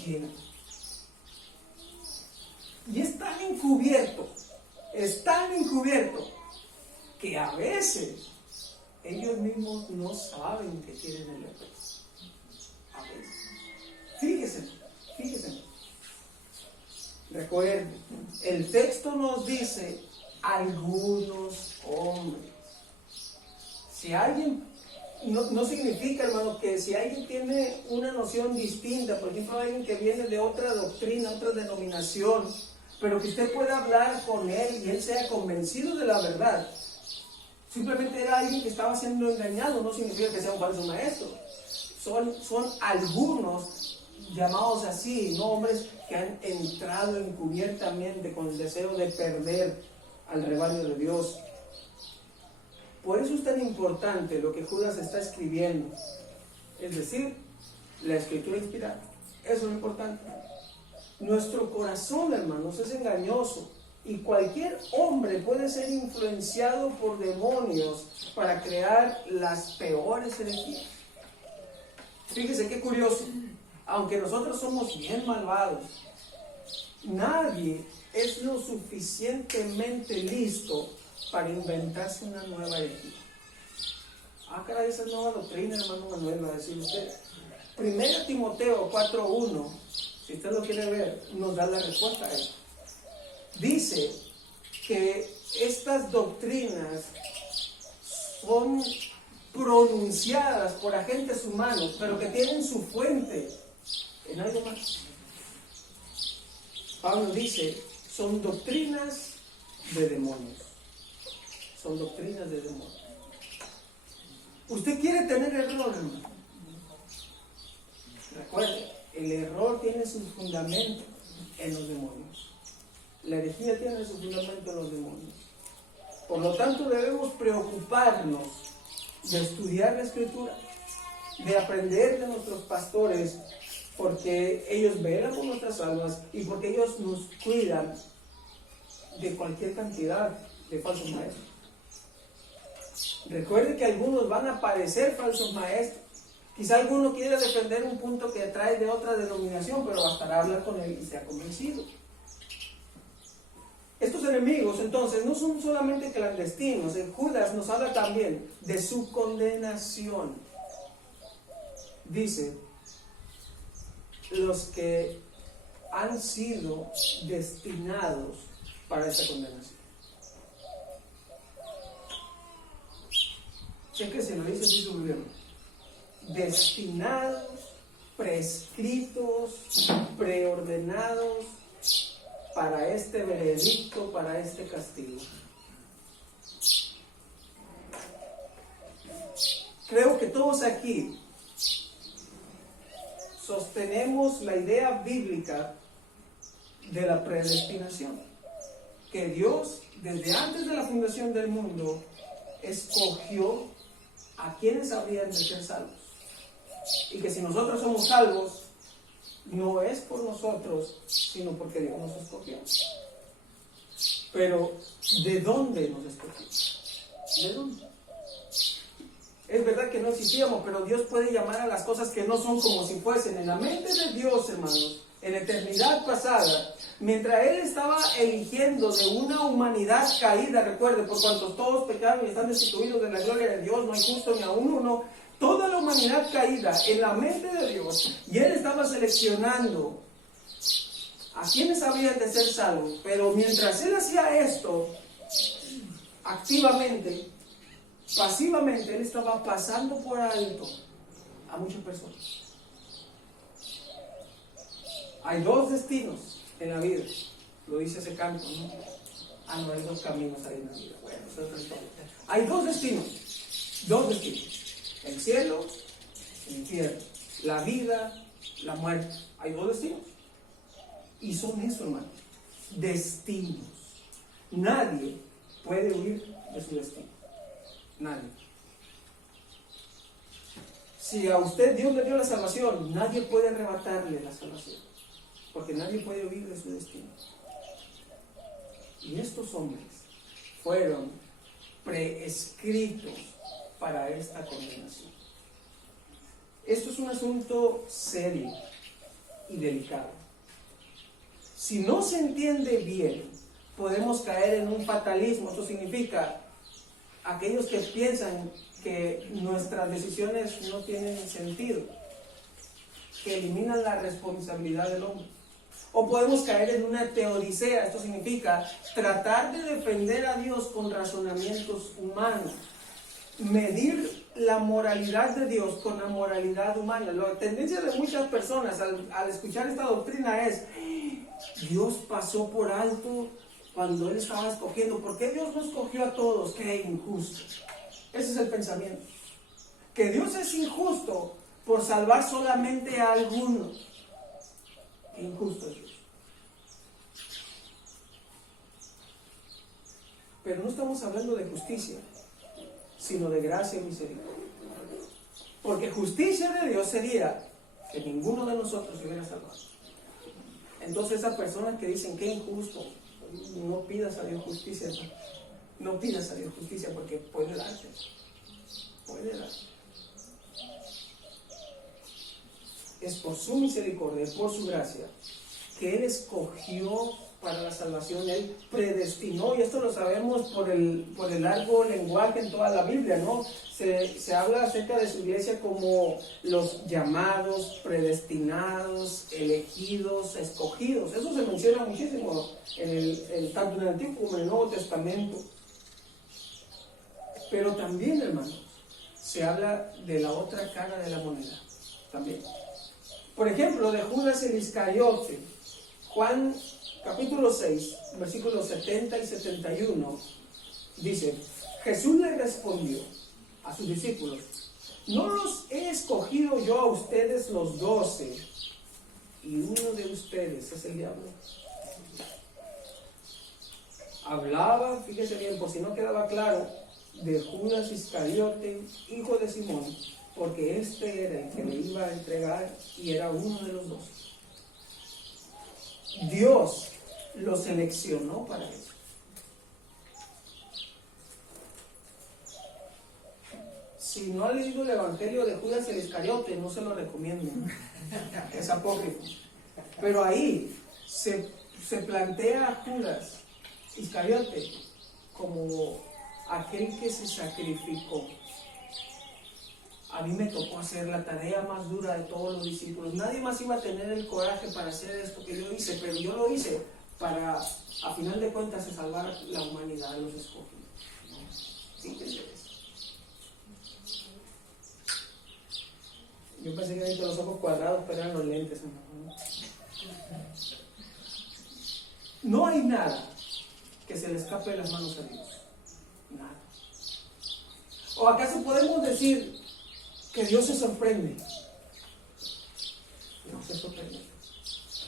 Llegan. Y es tan encubierto que a veces ellos mismos no saben que tienen el error. A veces. Fíjese. Recuerden, el texto nos dice algunos hombres. Si alguien, no significa, hermano, que si alguien tiene una noción distinta, por ejemplo, alguien que viene de otra doctrina, otra denominación, pero que usted pueda hablar con él y él sea convencido de la verdad, simplemente era alguien que estaba siendo engañado, no significa que sea un falso maestro. Son algunos llamados así, no hombres que han entrado encubiertamente con el deseo de perder al rebaño de Dios. Por eso es tan importante lo que Judas está escribiendo, es decir, la escritura inspirada. Eso es lo importante. Nuestro corazón, hermanos, es engañoso y cualquier hombre puede ser influenciado por demonios para crear las peores herejías. Fíjese qué curioso. Aunque nosotros somos bien malvados, nadie es lo suficientemente listo para inventarse una nueva herejía. Caray, esa es nueva doctrina, hermano Manuel, va a decir usted. 1 Timoteo 4:1, si usted lo quiere ver, nos da la respuesta a eso. Dice que estas doctrinas son pronunciadas por agentes humanos, pero que tienen su fuente en algo más. Pablo dice, son doctrinas de demonios. Son doctrinas de demonios. Usted quiere tener error, hermano. Recuerde, el error tiene su fundamento en los demonios. La herejía tiene su fundamento en los demonios. Por lo tanto, debemos preocuparnos de estudiar la Escritura, de aprender de nuestros pastores, porque ellos velan por nuestras almas y porque ellos nos cuidan de cualquier cantidad de falsos maestros. Recuerde que algunos van a parecer falsos maestros, Quizá alguno quiera defender un punto que trae de otra denominación, pero bastará hablar con él y se ha convencido. Estos enemigos, entonces, no son solamente clandestinos. Judas nos habla también de su condenación. Dice, los que han sido destinados para esta condenación. Cheque si lo dice así su gobierno. Destinados, prescritos, preordenados para este veredicto, para este castigo. Creo que todos aquí sostenemos la idea bíblica de la predestinación, que Dios, desde antes de la fundación del mundo, escogió a quienes habrían de ser salvos, y que si nosotros somos salvos, no es por nosotros, sino porque Dios nos escogió. Pero, ¿de dónde nos escogió? ¿De dónde? Es verdad que no existíamos, pero Dios puede llamar a las cosas que no son como si fuesen. En la mente de Dios, hermanos, en la eternidad pasada, mientras Él estaba eligiendo de una humanidad caída, recuerde, por cuanto todos pecaron y están destituidos de la gloria de Dios, no hay justo ni aún uno, toda la humanidad caída en la mente de Dios, y Él estaba seleccionando a quienes habían de ser salvos. Pero mientras Él hacía esto, activamente, pasivamente, Él estaba pasando por alto a muchas personas. Hay dos destinos en la vida, lo dice ese canto, ¿no? No hay dos caminos ahí en la vida. Bueno, eso es otra historia. Hay dos destinos, el cielo, el infierno, la vida, la muerte. Hay dos destinos. Y son eso, hermano, destinos. Nadie puede huir de su destino. Nadie. Si a usted Dios le dio la salvación, nadie puede arrebatarle la salvación, porque nadie puede huir de su destino. Y estos hombres fueron prescritos para esta condenación. Esto es un asunto serio y delicado. Si no se entiende bien, podemos caer en un fatalismo. Esto significa aquellos que piensan que nuestras decisiones no tienen sentido, que eliminan la responsabilidad del hombre. O podemos caer en una teodicea. Esto significa tratar de defender a Dios con razonamientos humanos, medir la moralidad de Dios con la moralidad humana. La tendencia de muchas personas al escuchar esta doctrina es: Dios pasó por alto cuando Él estaba escogiendo. ¿Por qué Dios no escogió a todos? ¡Qué injusto! Ese es el pensamiento. Que Dios es injusto por salvar solamente a algunos. ¡Qué injusto es Dios! Pero no estamos hablando de justicia, sino de gracia y misericordia. Porque justicia de Dios sería que ninguno de nosotros se hubiera salvado. Entonces esas personas que dicen que injusto, no pidas a Dios justicia, no pidas a Dios justicia, porque puede darte, Es por su misericordia, por su gracia, que Él escogió para la salvación. Él predestinó, y esto lo sabemos por el largo lenguaje en toda la Biblia, ¿no? Se habla acerca de su iglesia como los llamados, predestinados, elegidos, escogidos. Eso se menciona muchísimo tanto en el Antiguo como en el Nuevo Testamento. Pero también, hermanos, se habla de la otra cara de la moneda también. Por ejemplo, de Judas el Iscariote. Juan capítulo 6, versículos 70 y 71, dice: Jesús le respondió a sus discípulos: ¿no los he escogido yo a ustedes los 12? Y uno de ustedes es el diablo. Hablaba, fíjese bien, por si no quedaba claro, de Judas Iscariote, hijo de Simón, porque este era el que le iba a entregar y era uno de los 12. Dios lo seleccionó para eso. si no ha leído el Evangelio de Judas el Iscariote, no se lo recomiendo. Es apócrifo. Pero ahí se plantea a Judas Iscariote como aquel que se sacrificó. A mí me tocó hacer la tarea más dura de todos los discípulos. Nadie más iba a tener el coraje para hacer esto que yo hice, pero yo lo hice para, a final de cuentas, salvar la humanidad, los escogidos. ¿Sí entiendes eso? Yo pensé que ahorita los ojos cuadrados, pero eran los lentes, ¿no? No hay nada que se le escape de las manos a Dios. Nada. ¿O acaso podemos decir que Dios se sorprende? No se sorprende.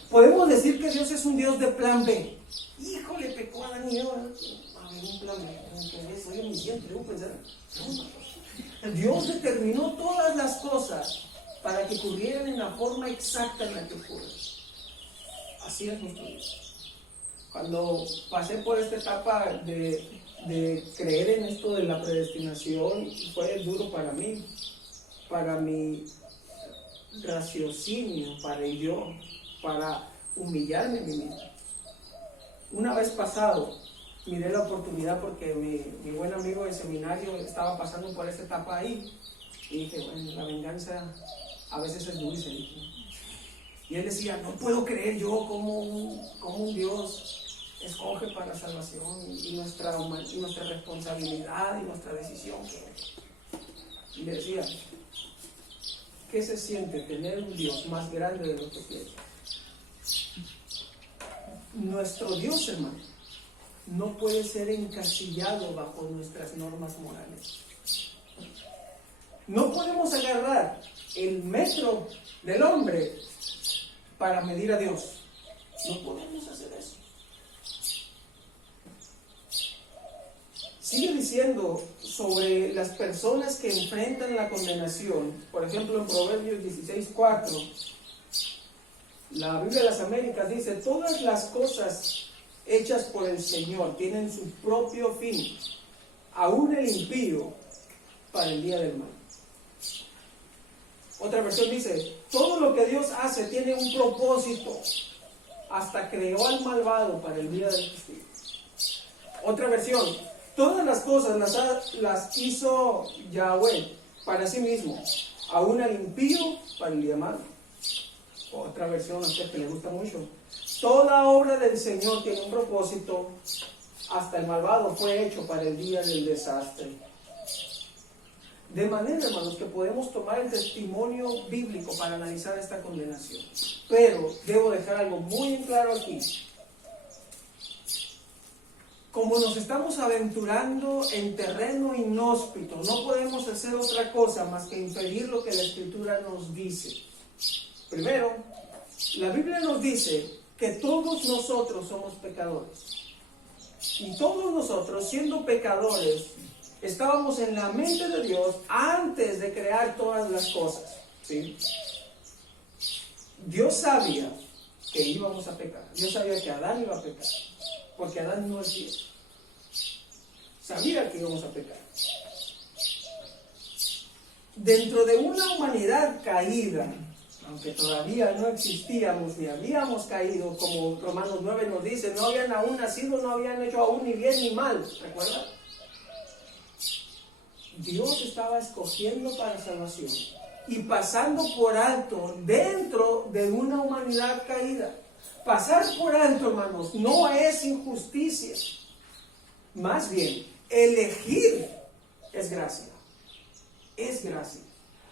Podemos decir que Dios es un Dios de plan B. Híjole, pecó Adán y Eva. A ver, un plan B. Eso yo ni siempre debo pensar. No. Dios determinó todas las cosas para que ocurrieran en la forma exacta en la que ocurren. Así es nuestro Dios. Cuando pasé por esta etapa de creer en esto de la predestinación, fue duro para mí, para mi raciocinio, para yo, para humillarme a mí mismo. Una vez pasado, miré la oportunidad porque mi buen amigo de seminario estaba pasando por esta etapa ahí, y dije, bueno, la venganza a veces es dulce. Y él decía, no puedo creer yo como un Dios escoge para la salvación y nuestra responsabilidad y nuestra decisión. Y le decía, ¿qué se siente tener un Dios más grande de lo que quiere? Nuestro Dios, hermano, no puede ser encasillado bajo nuestras normas morales. No podemos agarrar el metro del hombre para medir a Dios. No podemos hacer eso. Sigue diciendo sobre las personas que enfrentan la condenación. Por ejemplo, en Proverbios 16:4, la Biblia de las Américas dice: todas las cosas hechas por el Señor tienen su propio fin, aún el impío para el día del mal. Otra versión dice: todo lo que Dios hace tiene un propósito, hasta creó al malvado para el día del castigo. Otra versión: todas las cosas las hizo Yahweh para sí mismo, aún al impío para el día malo. Otra versión a usted que le gusta mucho: toda obra del Señor tiene un propósito, hasta el malvado fue hecho para el día del desastre. De manera, hermanos, que podemos tomar el testimonio bíblico para analizar esta condenación. Pero debo dejar algo muy en claro aquí. Como nos estamos aventurando en terreno inhóspito, no podemos hacer otra cosa más que inferir lo que la Escritura nos dice. Primero, la Biblia nos dice que todos nosotros somos pecadores. Y todos nosotros, siendo pecadores, estábamos en la mente de Dios antes de crear todas las cosas. ¿Sí? Dios sabía que íbamos a pecar. Dios sabía que Adán iba a pecar, porque Adán no es Dios. Sabía que íbamos a pecar. Dentro de una humanidad caída, aunque todavía no existíamos ni habíamos caído, como Romanos 9 nos dice, no habían aún nacido, no habían hecho aún ni bien ni mal, ¿recuerda? Dios estaba escogiendo para salvación y pasando por alto dentro de una humanidad caída. Pasar por alto, hermanos, no es injusticia. Más bien, elegir es gracia. Es gracia.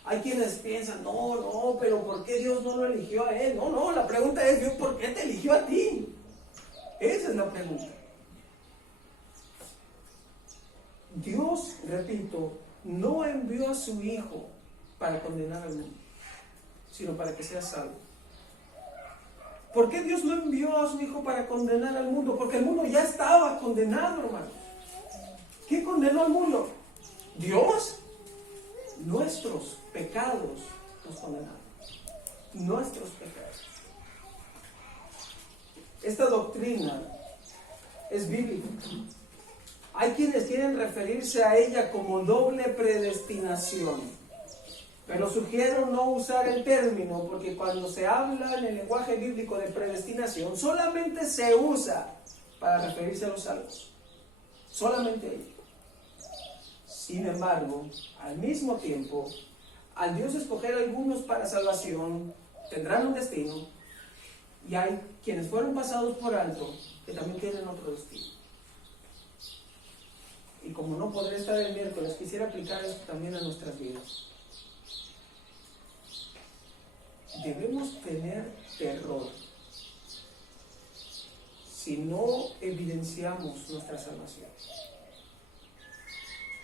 Hay quienes piensan, no, pero ¿por qué Dios no lo eligió a él? No, la pregunta es, Dios, ¿por qué te eligió a ti? Esa es la pregunta. Dios, repito, no envió a su Hijo para condenar al mundo, sino para que sea salvo. ¿Por qué Dios no envió a su Hijo para condenar al mundo? Porque el mundo ya estaba condenado, hermano. ¿Quién condenó al mundo? Dios. Nuestros pecados nos condenaron. Nuestros pecados. Esta doctrina es bíblica. Hay quienes quieren referirse a ella como doble predestinación, pero sugiero no usar el término porque cuando se habla en el lenguaje bíblico de predestinación solamente se usa para referirse a los salvos, solamente ellos. Sin embargo, al mismo tiempo, al Dios escoger a algunos para salvación, tendrán un destino, y hay quienes fueron pasados por alto que también tienen otro destino. Y como no podré estar el miércoles, quisiera aplicar esto también a nuestras vidas. Debemos tener terror si no evidenciamos nuestra salvación.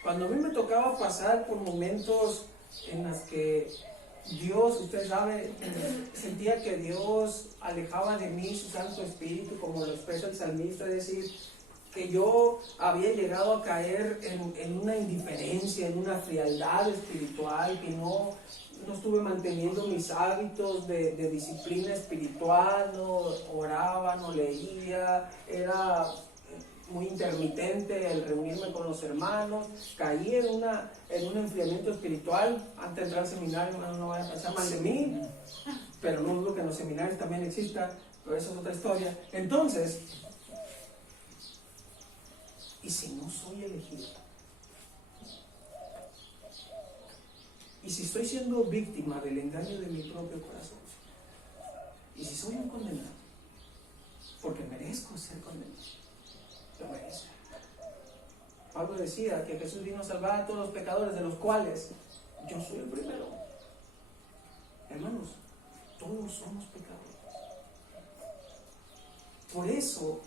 Cuando a mí me tocaba pasar por momentos en los que Dios, usted sabe, sentía que Dios alejaba de mí su Santo Espíritu, como lo expresa el salmista, es decir, que yo había llegado a caer en una indiferencia, en una frialdad espiritual, que no estuve manteniendo mis hábitos de disciplina espiritual, no oraba, no leía, era muy intermitente el reunirme con los hermanos, caí en un enfriamiento espiritual. Antes de entrar al seminario, no vayan a pensar mal de mí, pero no dudo que en los seminarios también exista, pero eso es otra historia. Entonces, ¿y si no soy elegido? ¿Y si estoy siendo víctima del engaño de mi propio corazón? ¿Y si soy un condenado? Porque merezco ser condenado. Lo merezco. Pablo decía que Jesús vino a salvar a todos los pecadores, de los cuales yo soy el primero. Hermanos, todos somos pecadores. Por eso,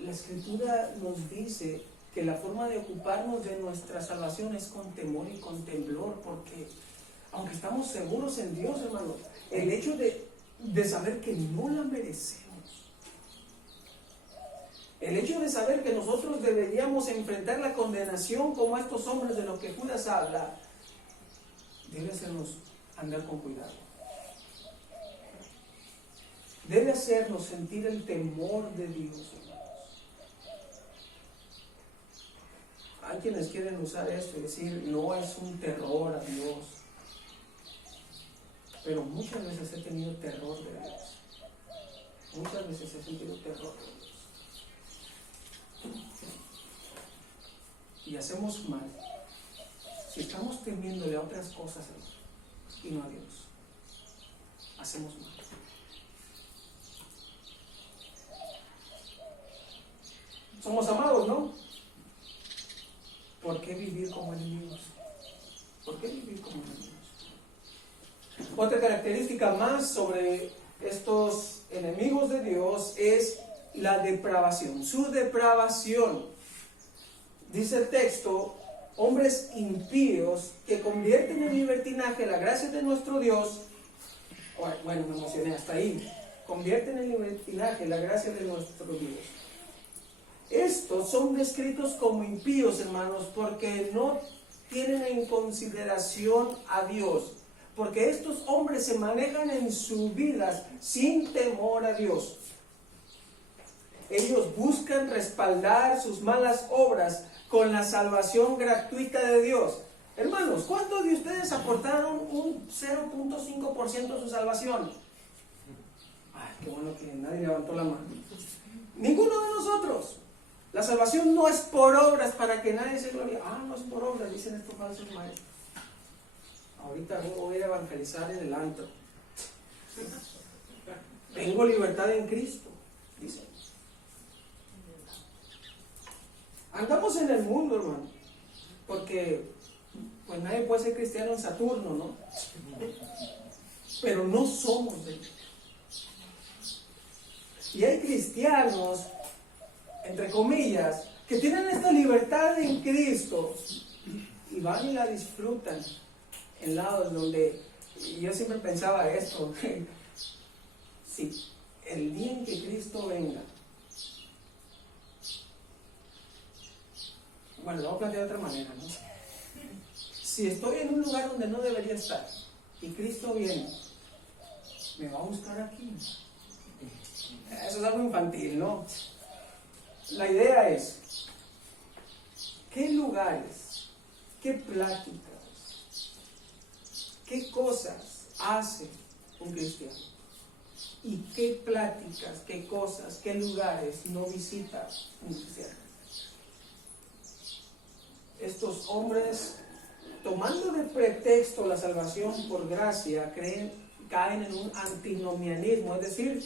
la Escritura nos dice que la forma de ocuparnos de nuestra salvación es con temor y con temblor, porque aunque estamos seguros en Dios, hermanos, el hecho de saber que no la merecemos, el hecho de saber que nosotros deberíamos enfrentar la condenación como estos hombres de los que Judas habla, debe hacernos andar con cuidado. Debe hacernos sentir el temor de Dios, hermanos. Hay quienes quieren usar esto y decir, no es un terror a Dios. Pero muchas veces he tenido terror de Dios. Muchas veces he sentido terror de Dios. Y hacemos mal si estamos temiéndole a otras cosas y no a Dios. Hacemos mal. Somos amados, ¿no? ¿Por qué vivir como enemigos? ¿Por qué vivir como enemigos? Otra característica más sobre estos enemigos de Dios es la depravación, su depravación. Dice el texto, hombres impíos que convierten en libertinaje la gracia de nuestro Dios. Bueno, me emocioné hasta ahí. Convierten en libertinaje la gracia de nuestro Dios. Estos son descritos como impíos, hermanos, porque no tienen en consideración a Dios. Porque estos hombres se manejan en sus vidas sin temor a Dios. Ellos buscan respaldar sus malas obras con la salvación gratuita de Dios. Hermanos, ¿cuántos de ustedes aportaron un 0.5% de su salvación? Ay, qué bueno que nadie levantó la mano. Ninguno de nosotros. La salvación no es por obras para que nadie se glorie. No es por obras, dicen estos falsos maestros. Ahorita voy a ir a evangelizar en el antro. Tengo libertad en Cristo, dicen. Andamos en el mundo, hermano, porque pues nadie puede ser cristiano en Saturno, ¿no? Pero no somos de él. Y hay cristianos, entre comillas, que tienen esta libertad en Cristo y van y la disfrutan en lados donde, y yo siempre pensaba esto, si el día en que Cristo venga, bueno, lo voy a plantear de otra manera, ¿no? Si estoy en un lugar donde no debería estar y Cristo viene, me va a buscar aquí. Eso es algo infantil, ¿no? La idea es, ¿qué lugares, qué pláticas, qué cosas hace un cristiano? ¿Y qué pláticas, qué cosas, qué lugares no visita un cristiano? Estos hombres, tomando de pretexto la salvación por gracia, caen en un antinomianismo, es decir,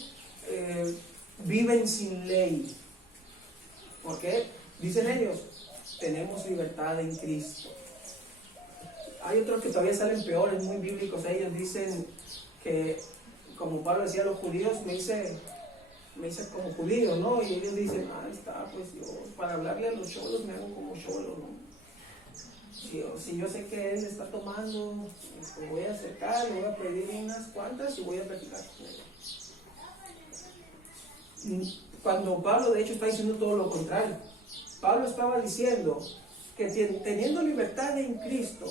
viven sin ley. ¿Por qué? Dicen ellos, tenemos libertad en Cristo. Hay otros que todavía salen peores, muy bíblicos. Ellos dicen que, como Pablo decía a los judíos, me hice como judío, ¿no? Y ellos dicen, ahí está, pues yo para hablarle a los cholos me hago como cholo, ¿no? Si yo sé que él está tomando, pues voy a acercar, le voy a pedir unas cuantas y voy a platicar con él. Cuando Pablo de hecho está diciendo todo lo contrario. Pablo estaba diciendo que teniendo libertad en Cristo,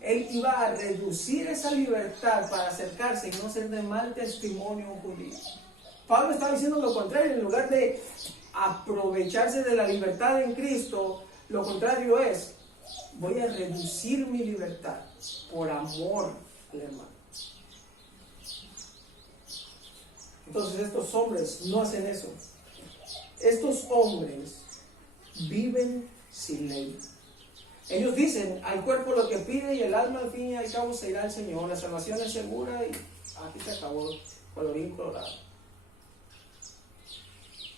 él iba a reducir esa libertad para acercarse y no ser de mal testimonio a un judío. Pablo estaba diciendo lo contrario. En lugar de aprovecharse de la libertad en Cristo, lo contrario es: voy a reducir mi libertad por amor al hermano. Entonces estos hombres no hacen eso. Estos hombres viven sin ley. Ellos dicen, al cuerpo lo que pide y el alma al fin y al cabo se irá al Señor. La salvación es segura y aquí se acabó, colorín colorado.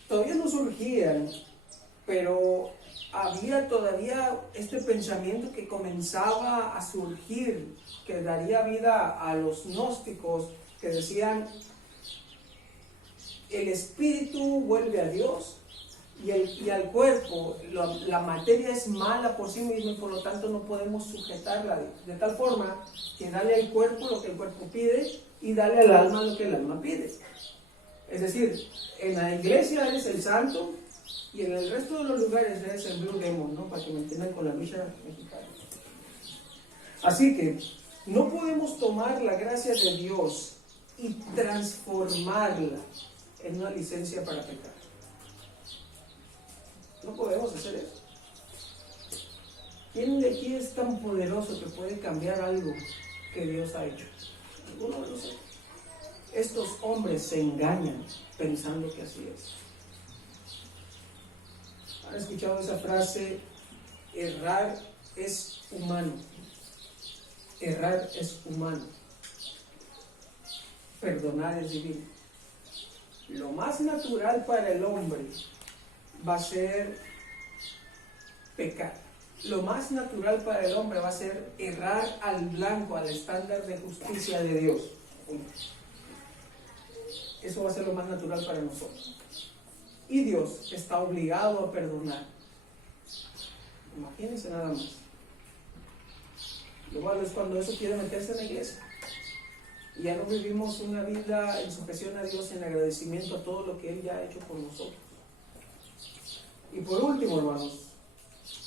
Todavía no surgían, pero había todavía este pensamiento que comenzaba a surgir, que daría vida a los gnósticos, que decían, el espíritu vuelve a Dios y al cuerpo, la materia es mala por sí misma y por lo tanto no podemos sujetarla a Dios. De tal forma que dale al cuerpo lo que el cuerpo pide y dale al alma lo que el alma pide. Es decir, en la iglesia eres el santo y en el resto de los lugares eres el Blue Demon, ¿no? Para que me entiendan con la lucha mexicana. Así que no podemos tomar la gracia de Dios y transformarla en una licencia para pecar. No podemos hacer eso. ¿Quién de aquí es tan poderoso que puede cambiar algo que Dios ha hecho? Ninguno de nosotros. Estos hombres se engañan pensando que así es. ¿Han escuchado esa frase? Errar es humano. Errar es humano. Perdonar es divino. Lo más natural para el hombre va a ser pecar. Lo más natural para el hombre va a ser errar al blanco, al estándar de justicia de Dios. Eso va a ser lo más natural para nosotros. Y Dios está obligado a perdonar. Imagínense nada más. Lo malo es cuando eso quiere meterse en la iglesia. Y ya no vivimos una vida en sujeción a Dios, en agradecimiento a todo lo que Él ya ha hecho por nosotros. Y por último, hermanos,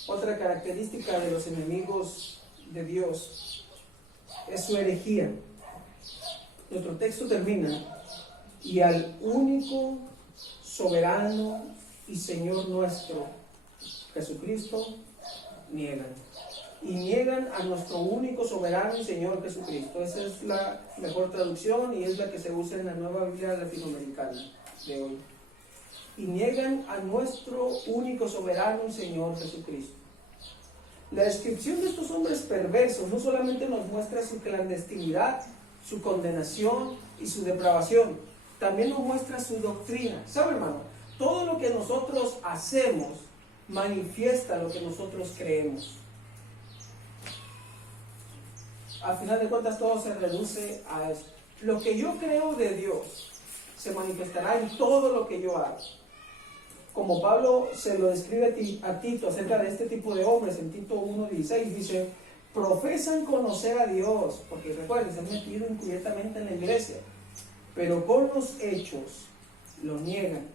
otra característica de los enemigos de Dios es su herejía. Nuestro texto termina: y al único soberano y Señor nuestro, Jesucristo, niegan. Y niegan a nuestro único soberano y Señor Jesucristo. Esa es la mejor traducción y es la que se usa en la Nueva Biblia Latinoamericana de hoy. Y niegan a nuestro único soberano y Señor Jesucristo. La descripción de estos hombres perversos no solamente nos muestra su clandestinidad, su condenación y su depravación, también nos muestra su doctrina. ¿Sabe, hermano? Todo lo que nosotros hacemos manifiesta lo que nosotros creemos. Al final de cuentas todo se reduce a eso. Lo que yo creo de Dios se manifestará en todo lo que yo hago. Como Pablo se lo describe a Tito acerca de este tipo de hombres, en Tito 1:16 dice: profesan conocer a Dios, porque recuerden, se han metido encubiertamente en la iglesia, pero con los hechos lo niegan,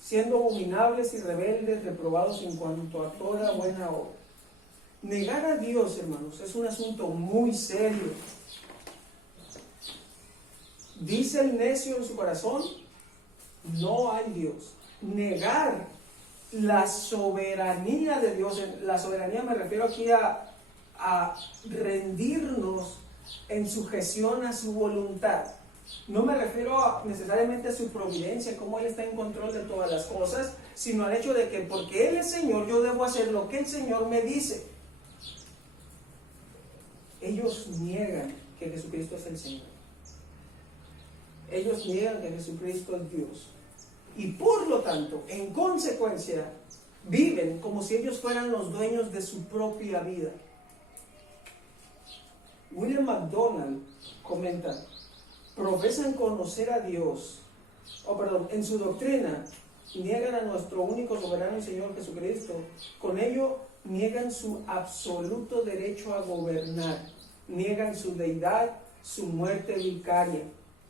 siendo abominables y rebeldes, reprobados en cuanto a toda buena obra. Negar a Dios, hermanos, es un asunto muy serio. Dice el necio en su corazón: no hay Dios. Negar la soberanía de Dios. La soberanía me refiero aquí a rendirnos en sujeción a su voluntad. No me refiero necesariamente a su providencia, cómo Él está en control de todas las cosas, sino al hecho de que porque Él es Señor, yo debo hacer lo que el Señor me dice. Ellos niegan que Jesucristo es el Señor. Ellos niegan que Jesucristo es Dios. Y por lo tanto, en consecuencia, viven como si ellos fueran los dueños de su propia vida. William MacDonald comenta: profesan conocer a Dios, en su doctrina niegan a nuestro único soberano y Señor Jesucristo. Con ello niegan su absoluto derecho a gobernar, niegan su deidad, su muerte vicaria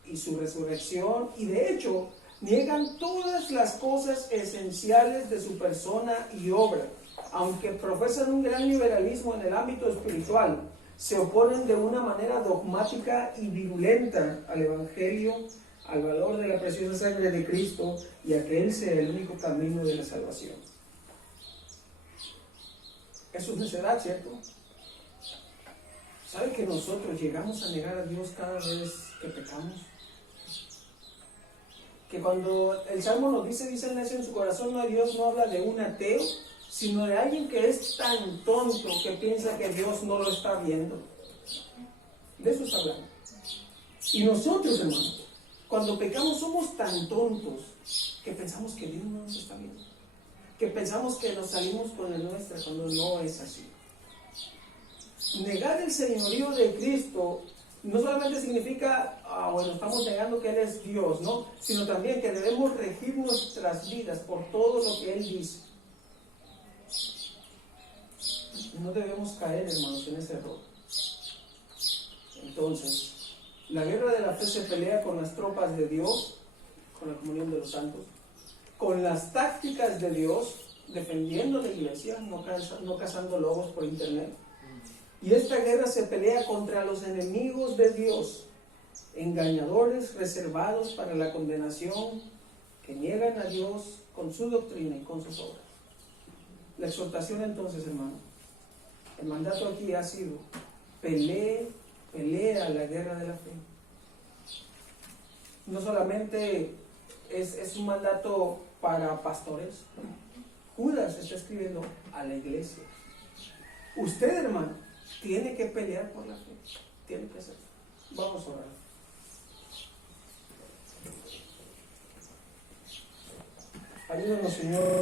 y su resurrección, y de hecho niegan todas las cosas esenciales de su persona y obra. Aunque profesan un gran liberalismo en el ámbito espiritual, se oponen de una manera dogmática y virulenta al Evangelio, al valor de la preciosa sangre de Cristo y a que Él sea el único camino de la salvación. Eso es necedad, ¿cierto? ¿Sabe que nosotros llegamos a negar a Dios cada vez que pecamos? Que cuando el Salmo nos dice el necio en su corazón no hay Dios, no habla de un ateo, sino de alguien que es tan tonto que piensa que Dios no lo está viendo. De eso está hablando. Y nosotros, hermanos, cuando pecamos somos tan tontos que pensamos que Dios no nos está viendo, que pensamos que nos salimos con la nuestra cuando no es así. Negar el señorío de Cristo no solamente significa, estamos negando que Él es Dios, ¿no? Sino también que debemos regir nuestras vidas por todo lo que Él dice. No debemos caer, hermanos, en ese error. Entonces, la guerra de la fe se pelea con las tropas de Dios, con la comunión de los santos, con las tácticas de Dios, defendiendo la iglesia, no cazando lobos por internet. Y esta guerra se pelea contra los enemigos de Dios, engañadores reservados para la condenación, que niegan a Dios con su doctrina y con sus obras. La exhortación entonces, hermano, el mandato aquí ha sido: pelea la guerra de la fe. No solamente es un mandato para pastores. Judas está escribiendo a la iglesia. Usted, hermano, tiene que pelear por la fe. Tiene que hacerlo. Vamos a orar. Ayúdanos, Señor.